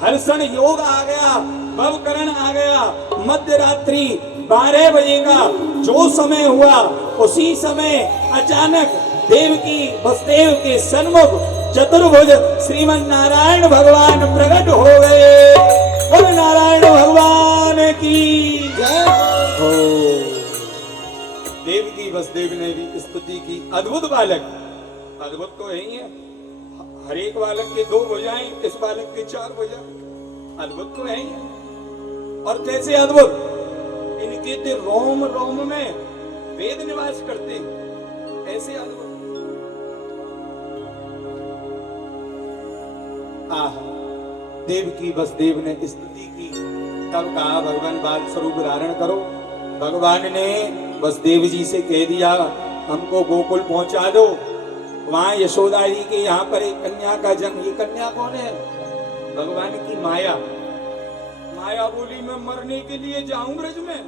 हर्षण योग आ गया, भवकरण आ गया, मध्य रात्रि 12 बजे का जो समय हुआ, उसी समय अचानक देवकी वसुदेव के सन्मुख चतुर्भुज श्रीमन नारायण भगवान प्रकट हो गए। बोल नारायण भगवान की जय हो। देवकी वसुदेव ने भी स्तुति की। अद्भुत बालक, अद्भुत तो है ही है, हर एक बालक के 2 भुजाएं, इस बालक के 4 भुजा, अद्भुत तो है ही है। और कैसे अद्भुत, इनके तो रोम रोम में वेद निवास करते हैं, ऐसे अद्भुत। देवकी वसुदेव ने स्तुति की। तब कहा भगवान बाल स्वरूप धारण करो। भगवान ने वसुदेव जी से कह दिया, हमको गोकुल पहुंचा दो, वहां यशोदा जी के यहाँ पर एक कन्या का जन्म। ये कन्या कौन है? भगवान की माया। माया बोली, मैं मरने के लिए जाऊं ब्रज में?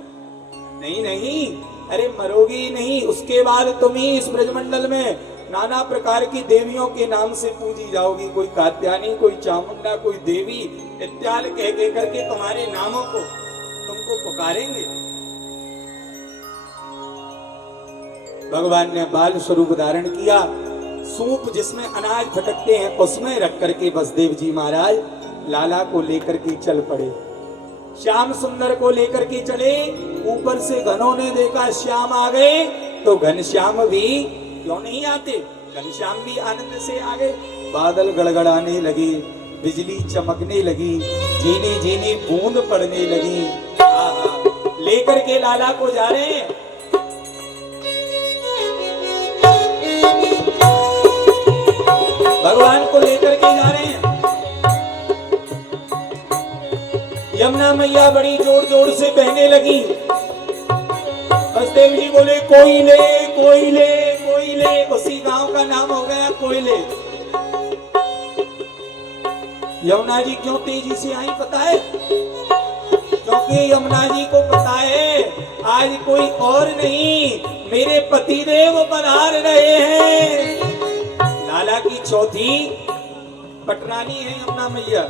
नहीं नहीं, अरे मरोगी नहीं, उसके बाद तुम ही इस ब्रजमंडल में नाना प्रकार की देवियों के नाम से पूजी जाओगी। कोई कात्यायनी, कोई चामुंडा, कोई देवी इत्यादि कह करके तुम्हारे नामों को तुमको पुकारेंगे। भगवान ने बाल स्वरूप धारण किया। सूप जिसमें अनाज फटकते हैं उसमें रख करके वसुदेव जी महाराज लाला को लेकर के चल पड़े। श्याम सुंदर को लेकर के चले। ऊपर से घनों ने देखा श्याम आ गए, तो घनश्याम भी क्यों नहीं आते, घनश्याम भी आनंद से आ गए। बादल गड़गड़ाने लगे, बिजली चमकने लगी, झीनी झीनी बूंद पड़ने लगी। लेकर के लाला को जा रहे हैं। भगवान को लेकर के जा रहे हैं। यमुना मैया बड़ी जोर जोर से बहने लगी। वसुदेव जी बोले, कोयले कोयले कोयले। उसी गांव का नाम हो गया कोयले। यमुना जी क्यों तेजी से आई पता है? क्योंकि यमुना जी को पता है आज कोई और नहीं, मेरे पतिदेव पधार रहे हैं। लाला की चौथी पटरानी है यमुना मैया।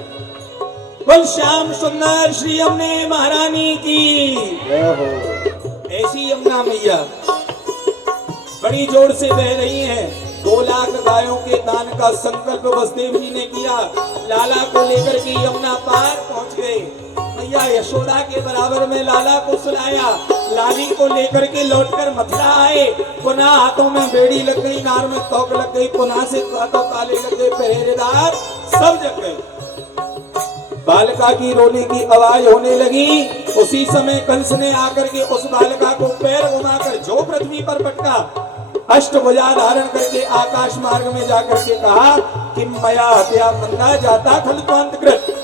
बोल श्याम सुंदर श्री यमुने महारानी की। ऐसी यमुना मैया बड़ी जोर से बह रही है। 2 लाख गायों के दान का संकल्प वसुदेव जी ने किया। लाला को लेकर के यमुना पार पहुंच गए। मैया यशोदा के बराबर में लाला को सुलाया। लाली को लेकर के लौटकर मथुरा आए। पुनः हाथों में बेड़ी लग गई, नार में तोक लग गई, पुनः से हाथों ताले लग गए, पहरेदार सब जग गए। बालिका की रोने की आवाज होने लगी। उसी समय कंस ने आकर के उस बालिका को पैर घुमाकर जो पृथ्वी पर पटका, अष्टभुजा धारण करके आकाश मार्ग में जाकर के कहा कि मया हत्या मंदा जाता खल कृत।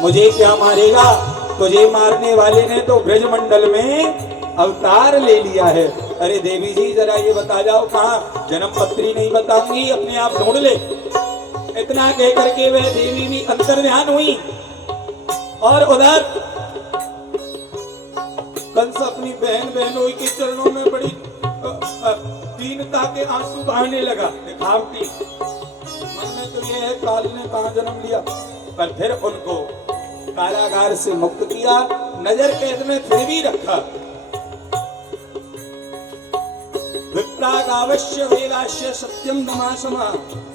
मुझे क्या मारेगा? तुझे मारने वाले ने तो ब्रजमंडल में अवतार ले लिया है। अरे देवी जी जरा ये बता जाओ, कहाँ जन्म पत्री नहीं बताऊंगी, अपने आप ढूंढ ले। इतना कह करके वह देवी भी अंतर्ध्यान हुई। और उधर कंस अपनी बहन बहनोई के चरणों में बड़ी दीनता के आंसू बहाने लगा। दिखावटी मन में तो यह है काल ने कहां जन्म लिया, पर फिर उनको कारागार से मुक्त किया, नजर कैद में फिर भी रखा। अवश्य वेदाश्य सत्यम दमासम।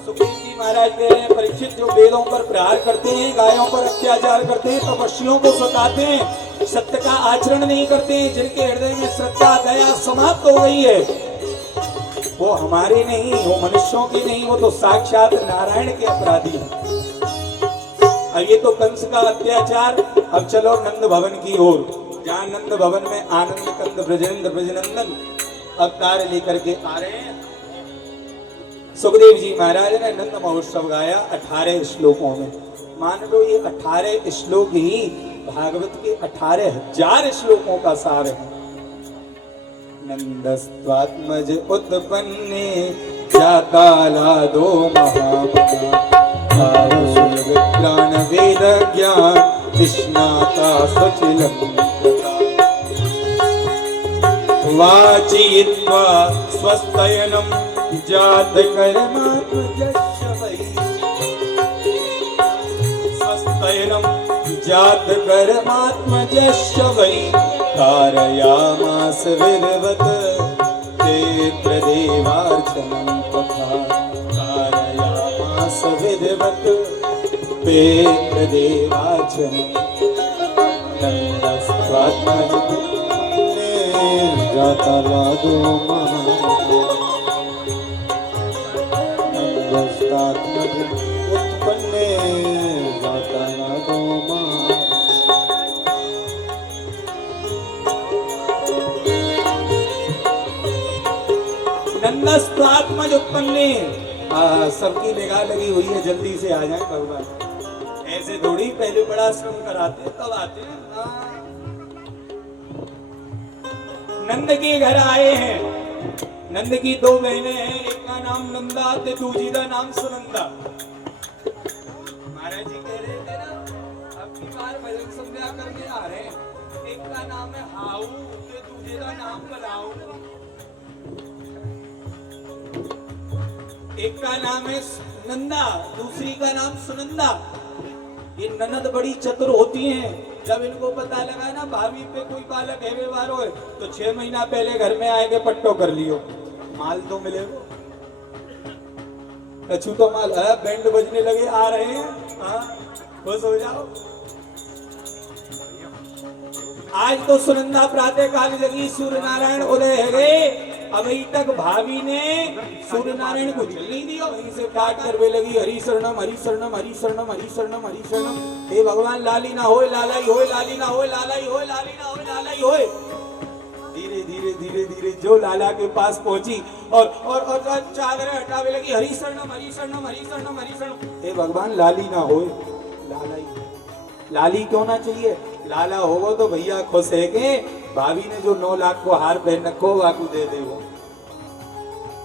सुखदेव जी महाराज कह रहे हैं परीक्षित, जो वेदों पर प्रहार करते हैं, गायों पर अत्याचार करते हैं, तपस्वियों को सताते हैं, सत्य का आचरण नहीं करते हैं, जिनके हृदय में श्रद्धा दया समाप्त हो गई है, वो हमारे नहीं, वो मनुष्यों के नहीं, वो तो साक्षात नारायण के अपराधी हैं। अब ये तो कंस का अत्याचार। अब चलो नंद भवन की ओर, जहाँ नंद भवन में आनंद कंद ब्रजेंद्र ब्रजनंदन अवतार लेकर के आ रहे हैं। सुखदेव जी महाराज ने नंद महोत्सव गाया 18 श्लोकों में। मान लो ये 18 श्लोक ही भागवत के 18,000 श्लोकों का सार है। नंदस्त्वात्मज उत्पन्ने जातालादो महामना वेद ज्ञान कृष्णाता सचिलम वाचयित्वा स्वस्तयनं जातकर्मात्मजस्य वै स्वस्तयनं जातकर्मात्मजस्य वै कारयामास विरवत ते प्रदेवार्चनं तथा कारयामास विरवत ते प्रदेवार्चनं नन्दस्त्वात्मज जातालादो नंदस्तात्मज उत्पन्ने जातालादो नंदस्तात्मज उत्पन्ने। सबकी निगाह लगी हुई है, जल्दी से आ जाए भगवान। ऐसे थोड़ी पहले बड़ा श्रम कराते तब आते हैं। नंद के घर आए हैं। नंद की 2 बहनें हैं, एक का नाम नंदा ते दूसरी का नाम सुनंदा। महाराज जी कह रहे थे ना, अब की बार भजन संध्या करके आ रहे हैं। एक का नाम है हाउ ते दूसरे का नाम बलाऊ। एक का नाम है नंदा, दूसरी का नाम सुनंदा। ये ननद बड़ी चतुर होती हैं। जब इनको पता लगा ना भाभी पे कोई बालक है व्यवहार हो, तो 6 महीना पहले घर में आएंगे, पट्टो कर लियो, माल तो मिलेगा। कछु तो माल है, बैंड बजने लगे, आ रहे हैं, खुश हो जाओ। आज तो सुनंदा प्रातः काल जगी, सूर्य नारायण उदय है गए। अभी तक भाभी ने सूर्य नारायण को जल नहीं दिया, वहीं से पाठ करवे लगी, हरि शरणम हरि शरणम हरि शरणम हरि शरणम हरि शरणम। हे भगवान, लाली ना होए, लालाई होए, लाली ना होए, लालाई होए, लाली ना होए, लालाई होए। धीरे धीरे धीरे धीरे जो लाला के पास पहुंची और चादरें हटावे लगी, हरि शरणम हरि शरणम हरि शरणम हरि शरणम। हे भगवान, लाली ना होए, लालाई। लाली क्यों ना चाहिए? लाला होगा तो भैया खुश है के भाभी ने जो 9 लाख को हार पहन रखो वाकू दे देगो।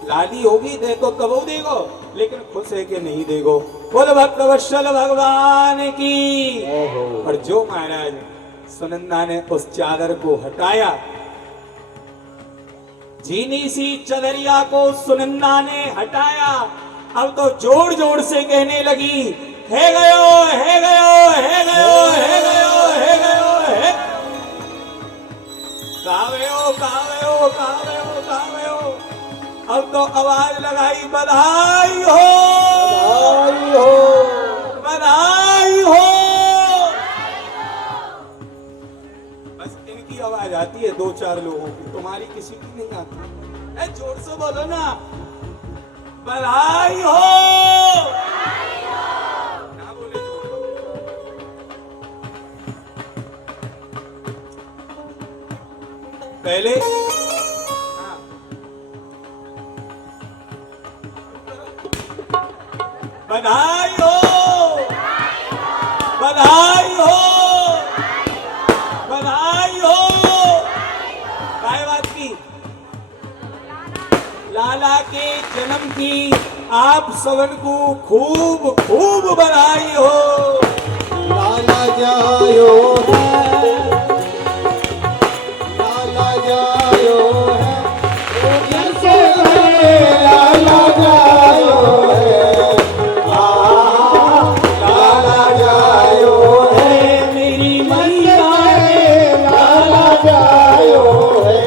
लाली होगी दे तो तब देगो, लेकिन खुश है के नहीं देगो। बोल भक्त वत्सल भगवान की। और जो महाराज सुनंदा ने उस चादर को हटाया, जीनी सी चदरिया को सुनंदा ने हटाया, अब तो जोर जोर से कहने लगी, है गयो है गयो है गयो है गयो है गयो है। काव्यो काव्यो काव्यो काव्यो। अब तो आवाज लगाई, बधाई हो बधाई हो बधाई हो। बस इनकी आवाज आती है 2-4 लोगों की, तुम्हारी किसी की नहीं आती। जोर से बोलो ना, बधाई हो। पहले बधाई हो बधाई हो बधाई हो। काय बात की? लाला के जन्म की आप सबन को खूब खूब बधाई हो। लाला जायो है, लाला जायो है, जिनके घरे लाला जायो है, लाला जायो है, मेरी मैया लाला जायो है,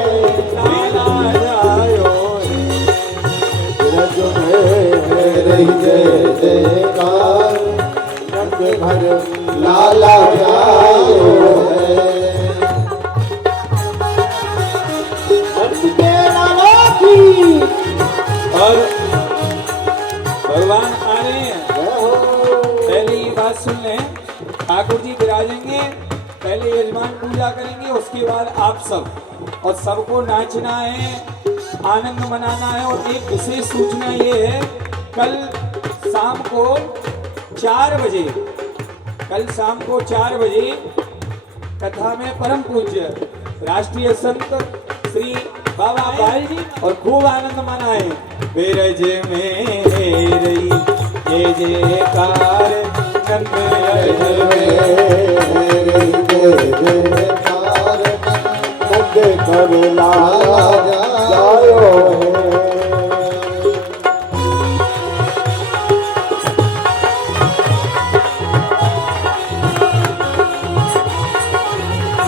लाला जायो है। घर लाला आयो है। नंद के लाला की और भगवान आ रहे हैं। पहले ये बात सुन लें, ठाकुर जी विराजेंगे, पहले यजमान पूजा करेंगे, उसके बाद आप सब, और सबको नाचना है, आनंद मनाना है। और एक विशेष सूचना ये है, कल शाम को 4 बजे, कल शाम को 4 बजे कथा में परम पूज्य राष्ट्रीय संत श्री बाबा बाल जी और खूब आनंद मनाए। बेरज में रही जय जयकार नंद नंद घर लाला आयो है।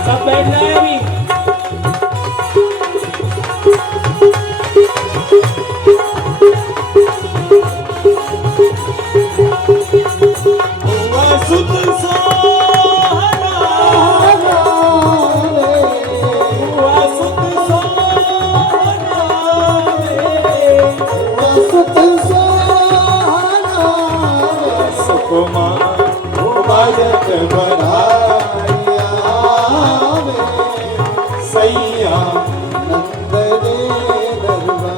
सब बैठ जाए अभी। सुत सोहना सुत सोहना सुत सोहना सुकुमा बाजत बधाइया सैया नंद रे दरबार।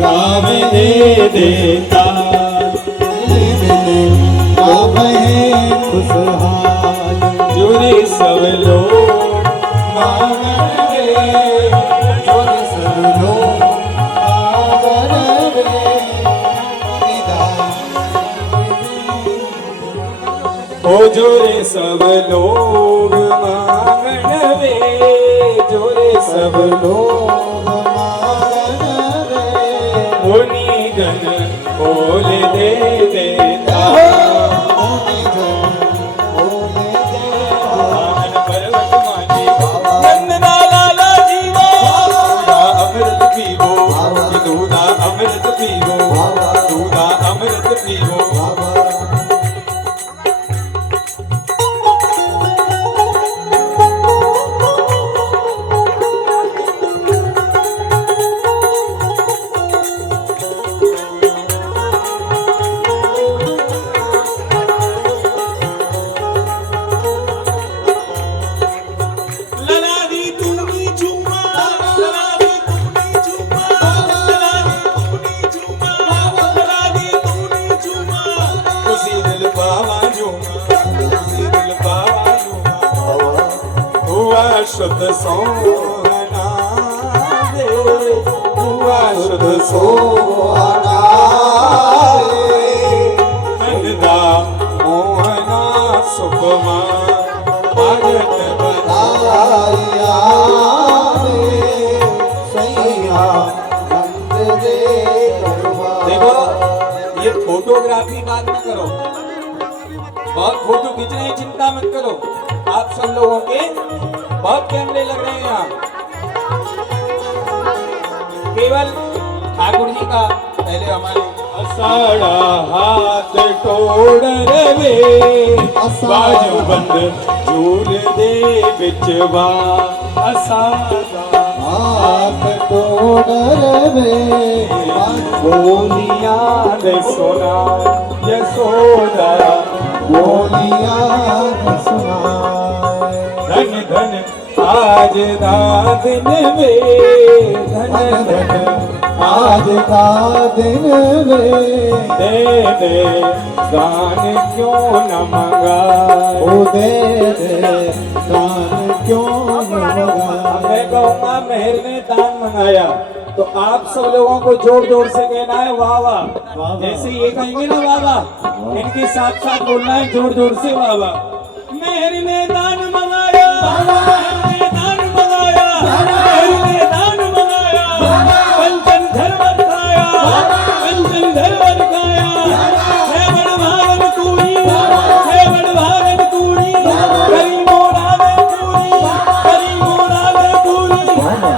गाँव दे देता गाँव है खुशहाल जुरे सब लोग मांगन रे जोरे सब लोग आगर रे ओ जोरे सब लोग मांगन रे जोरे सब लोग होनी गन बोल दे देता आंगन पर्वत मांझे नंदना लाला जीवो अमृत पीवो दूधा अमृत पीवो दूधा अमृत पीवो। शुद्ध सोहना दे हुआ शुद्ध सोहना नंदा मोहना सुकुमा भगत बधाइया सैया नंद रे दरबार। देखो ये फोटोग्राफी बात न करो, बहुत फोटो खींच रहे हैं, चिंता मत करो। आप सब लोगों के बहुत कैमरे लग रहे हैं यहाँ, केवल ठाकुर जी का पहले हमारे असाड़ा हाथ तोड़ रवे बाजू बंद झूल दे बिचवा असाड़ा हाथ तोड़ रे बोलियां दे सोना यशोदा बोलिया सुना धन धन आज दा दिन वे धन धन आज का दिन वे दे दान क्यों न मंगा ओ दे दान क्यों न लगा। मैं कहूँगा मेहर ने दान मंगाया, तो आप सब लोगों को जोर जोर से कहना है वाह वाह। जैसे ये कहेंगे ना वाह वाह, इनके साथ साथ बोलना है जोर जोर से वाह वाह। मेहर ने दान मंगाया, मेहर ने दान मंगाया, मेहर ने दान मंगाया, कंचन घर बरखाया, कंचन घर बरखाया, है बड़भागन तूरी, है बड़भागन तूरी, करी मोरा दे पूरी, करी मोरा दे पूरी।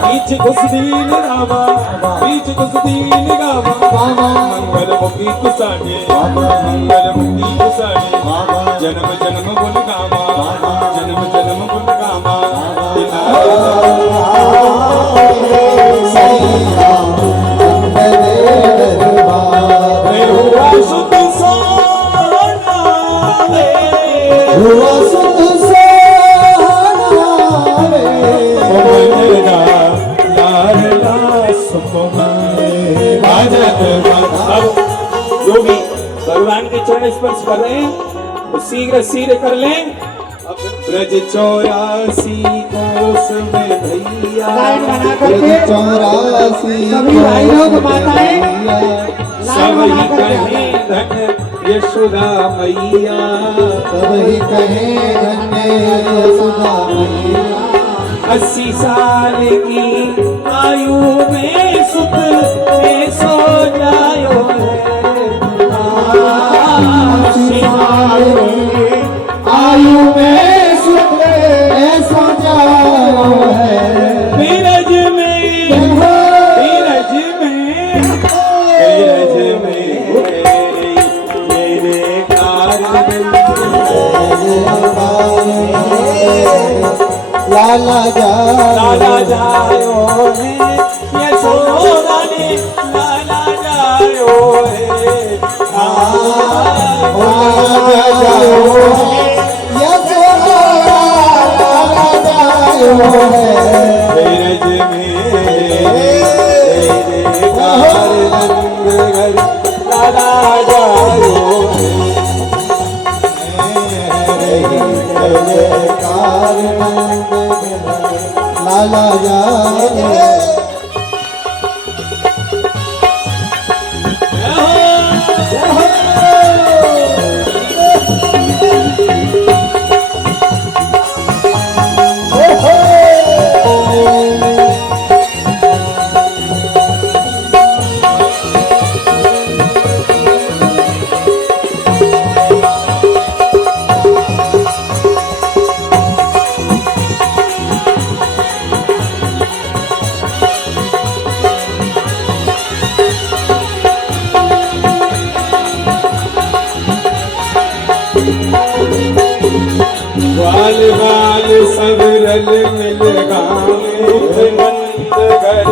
बीच कुसदीन रामा, बीच कुसदीन गावा, मंगल मुखी कुसाने, मंगल मुखी कुसाने, जन्म जन्म गुण गावा, जन्म जन्म गुण गावा। हुआ सुत सोना वे, हुआ सुत सोना वे, मोहनदा लाडला सुखमय बाजत बाजा। अब जो भी भगवान के चरण स्पर्श कर रहे हैं वो शीघ्र शीघ्र कर लें। अब ब्रज 84 कोस में भैया, लाइन बना करके 84 सभी भाई लोग माताएं सब ही कहें धन यशोदा मैया, तभी कहे धन्य यशोदा मैया। 80 साल की आयु में सुख में सो जायो है। 80 साल आयु में सुख ऐसा जाओ है। बीरज में, बीरज में, बीरज में मेरे कारण लाला जा लाला जायो है, यशोदा ने लाला जायो है। लाला जाओ है, यशोदा लाला जाओ है। बीरज में मेरे कारण लाला जायो है। लाला जा बाल बाल सब रल मिल गावे, नंद घर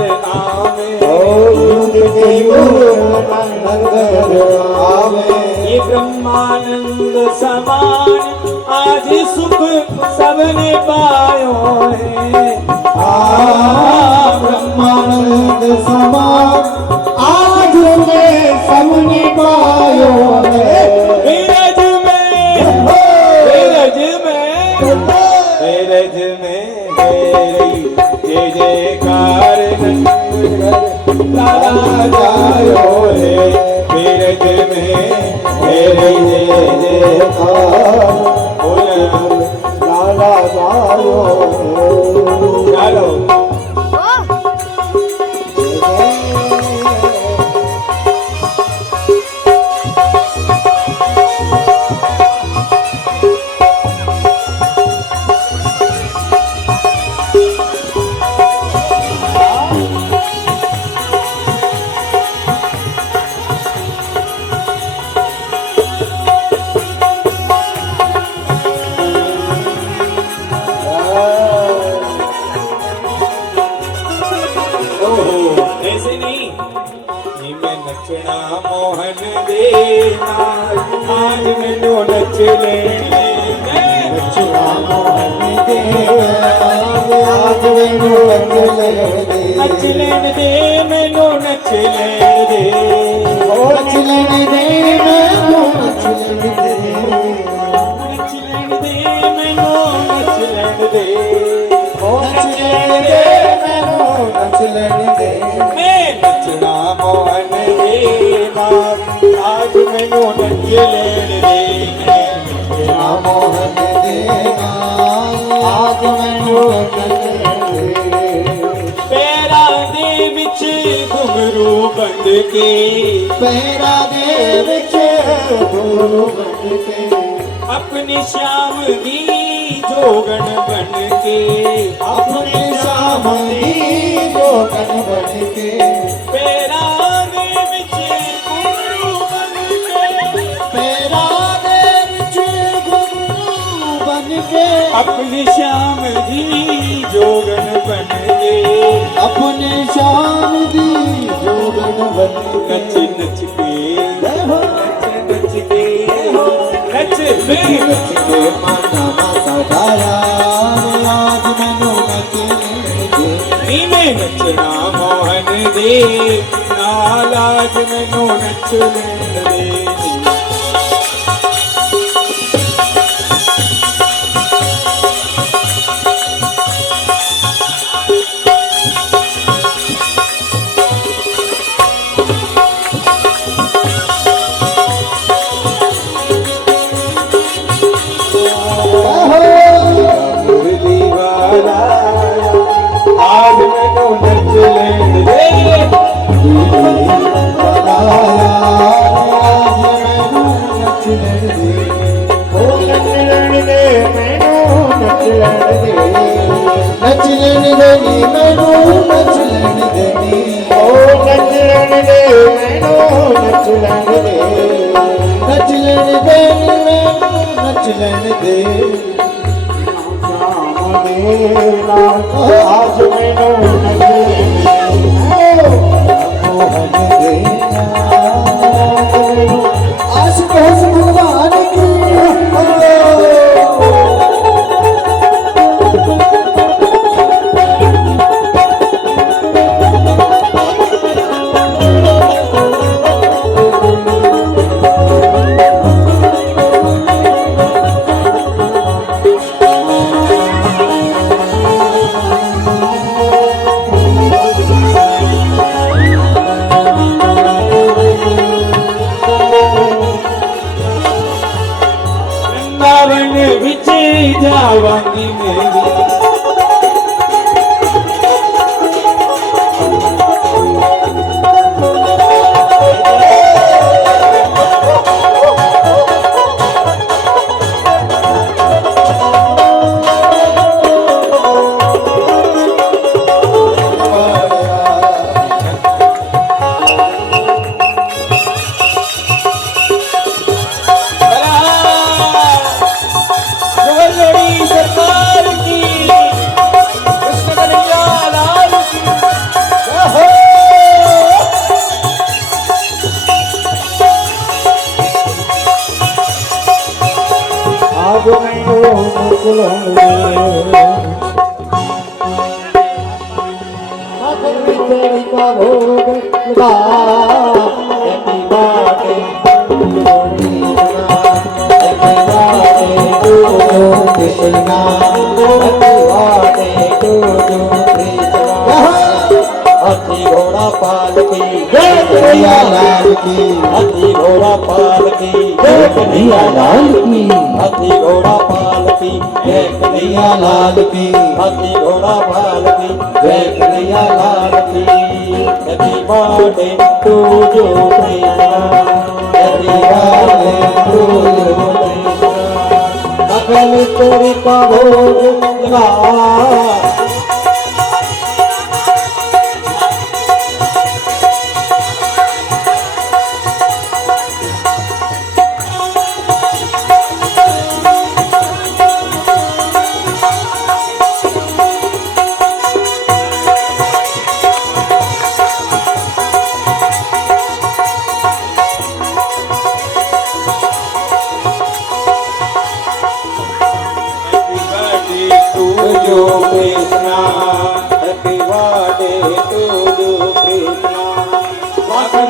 आवे। ये ब्रह्मानंद समान आज सुख सबने पायो है। ब्रह्मानंद समान आज में सबने पायो है। बीरज में, बीरज में, बीरज में मेरी जय जयकार नंद घर लाला जायो है। बीरज में मेरी जय जयकार लाला जायो चलो। ऐसे नहीं, ये मैं नचना मोहन देना, आज मैनू नच लेने दे। नचना मोहन दे, आज मैनू नच लेने दे। नच लेने दे, मैनू नच लेने दे। नच लेने दे, मैनू नच लेने दे। नच लेने दे, मैनू नच लेने दे। नच लेने दे, मैनू नच लेने दे। नच लेण दे तेरा मोहन देना आज मैनू नचण दे पैरा दे विच घुंघरू बंद के पैरा दे विच गुरु बन के अपनी श्याम दी जोगन बन के अपने शाम दी जोगन बन के पैरा दे विच घुंघरू बन के पैरा दे विच गुरु बन के अपनी श्याम दी जोगन बन के अपने शाम दी जोगन बन नच के नच के जय हो नच के नच नच के माना सदाया आज मैनू नचने दे नीने नचना मोहन दे नाल आज मैनू नच लेण दे मुरली वाला आज मैनू नच लेण दे नचलन देनी मैनू नचलन देनी नचलन देनी मैनू नचलन दे आज मैनू मोहन देना आशिक हस भगवान की वृंदावन विच जावांगी मेरी जोड़ी सरकार की कृष्ण कन्हैया लाल की जय हो। आज मैनू नचलन दे तेरी का भोग लगा हैप्पी बर्थडे कृष्णा हाथी घोड़ा पालकी कन्हैया लाल की हाथी घोड़ा पालकी कन्हैया लाल की हाथी घोड़ा पालकी जय कन्हैया लाल की हाथी घोड़ा पालकी जय कन्हैया लाल की happy birthday to you Krishna happy birthday to you अकल तेरी का भोग लगा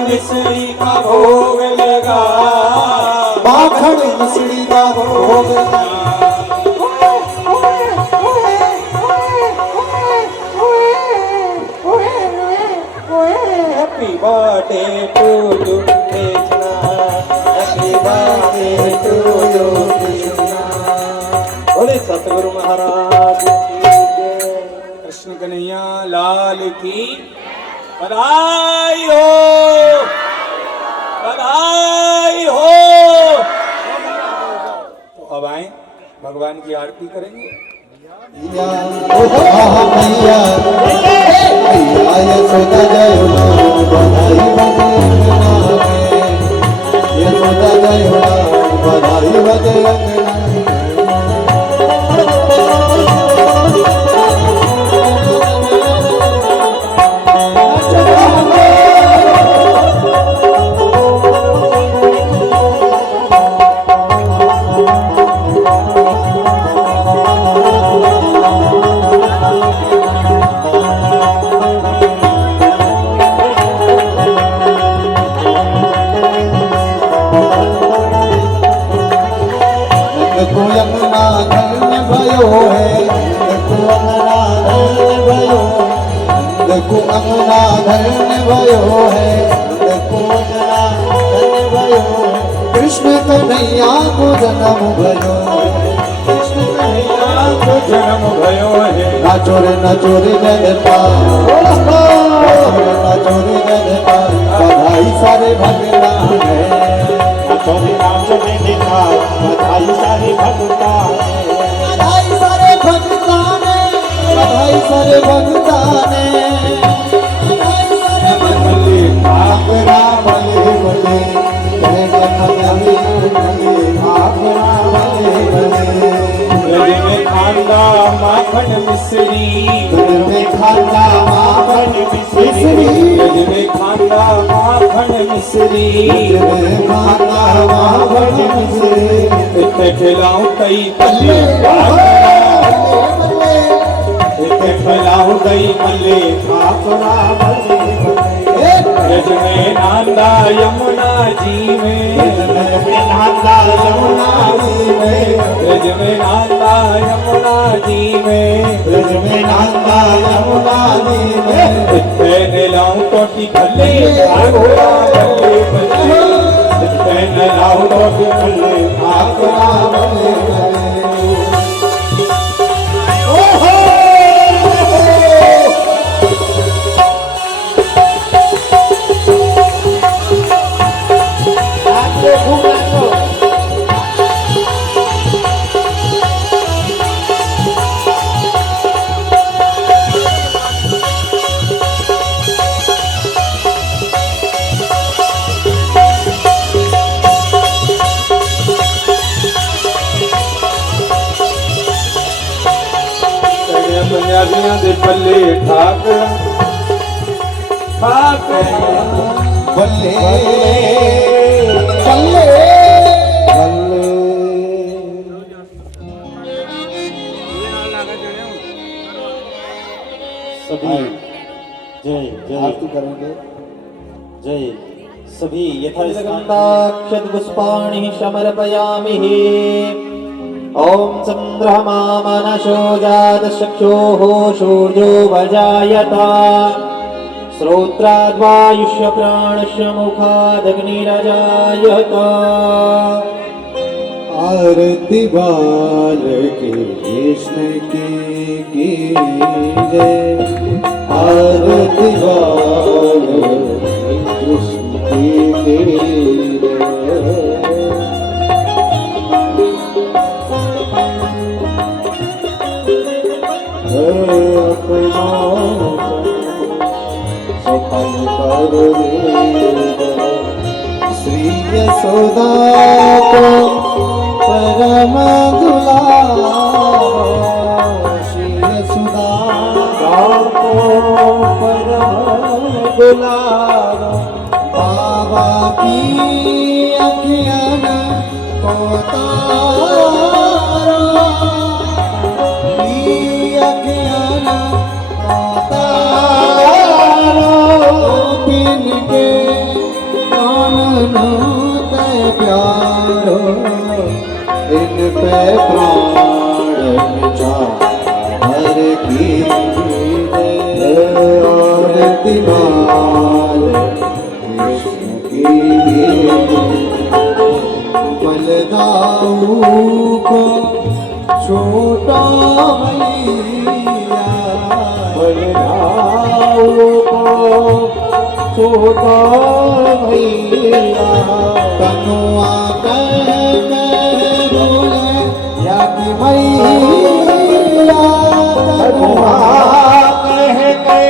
मिश्री का भोग लगा माखन मिश्री का भोग happy birthday to you Krishna happy birthday to you Krishna. बोले सतगुरु महाराज की जय। कृष्ण कन्हैया लाल की बधाई हो, बधाई हो। तो अब आए भगवान की आरती करेंगे। मैया मैया यशोदा जय हो बधाई बदे अंगना में, यशोदा जय हो बधाई बदे अंगना में। यमुना धन्य भयो है, देखो अंगना धन्य भयो, देखो अंगना धन्य भयो है, देखो अंगना धन्य भयो। कृष्ण कन्हैया को जन्म भयो, कृष्ण कन्हैया को जन्म भयो है। नाचो रे जग पाल, नाचो रे जग पाल, बधाई सारे भगता है। नाचोरे नाचोरे देखा बधाई सारे भक्ता बधाई सारे भगता ने, बधाई सारे भगता ने, बधाई सारे भगले आकरा भले भले, जय जगदम्बे भले आकरा भले भले। ब्रज में खांदा माखन मिश्री, ब्रज में खांदा माखन मिश्री, ब्रज में खांदा माखन मिश्री, ब्रज में खांदा माखन मिश्री। इतने खिलाऊं कई पल्ले, इतने खिलाऊं कई पल्ले आकरा भले भले। ब्रज में नांदा यमुना जी में, नांदा यमुना जी में, ब्रज में नांदा यमुना जी में, ब्रज में नांदा यमुना जी में। इतने नीलाऊं कोटि भले आगरा भले भले, इतने नीलाऊं कोटि भले आकरा भले भले। पंजाबियों दे पल्ले ठाकर ठाकर बल्ले बल्ले बल्ले। सभी जय जय आरती करेंगे। जय सभी यथास्थानाक्षत पुष्पाणि समर्पयामि। ओम चंद्रमा मनसो जातचक्षुः सूर्यो वजायता श्रोत्राद्वायुष्य प्राणस्य मुखादग्निरजायत। आरती बाल के कृष्ण की जय, आरती बाल कृष्ण की जय। सफल कर श्री यशोदा को परम दुलारो, श्री यशोदा को परम दुलारो। बाबा की अखियन को तारो, अखियन को तारो। तिनके कानन ते प्यारो, इन पे प्राण विचार की आरती बाल कृष्ण की। बलदाऊ को छोटा भैया बलदाऊ को छोटा भैया कनुआ कह बोले या कि मैया कनुआ कह के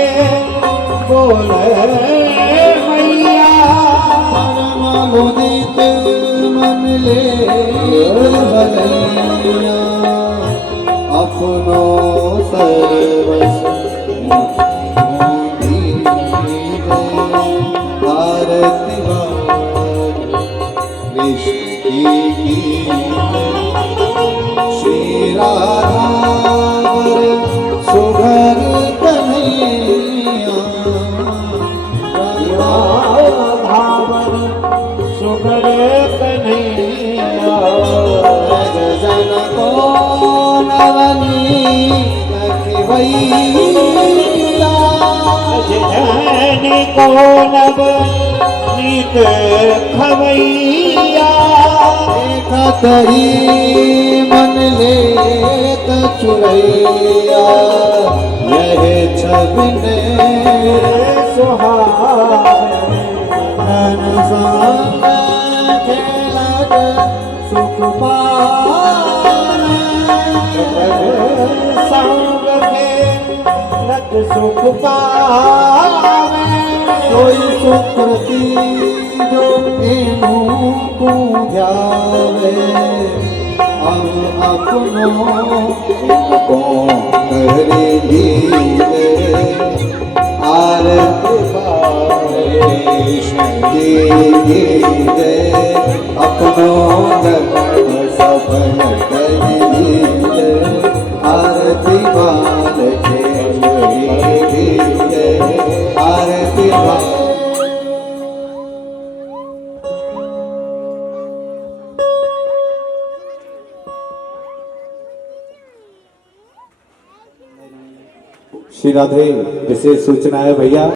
बोले मैया परम मुदित मन ले भलैया अपनो सर्वस्व आरती विष्णु की श्री राधावर सुघर कन्हैया धावर सुगर कन्हैया जन को नवनी भैया जन को नव नीत खवैया कतई मन ले चुरैया यह छबिन सुहान संग खेलत सुख पावे संग खेलत सुख पावे कोई सुकृति जो एनु पूजावे हम अपनों को करे लीले आरती लीले अपनों जगत सफल कर लीले आरती बाल के लीले आरती बाल श्री राधे विशेष सूचना है भैया।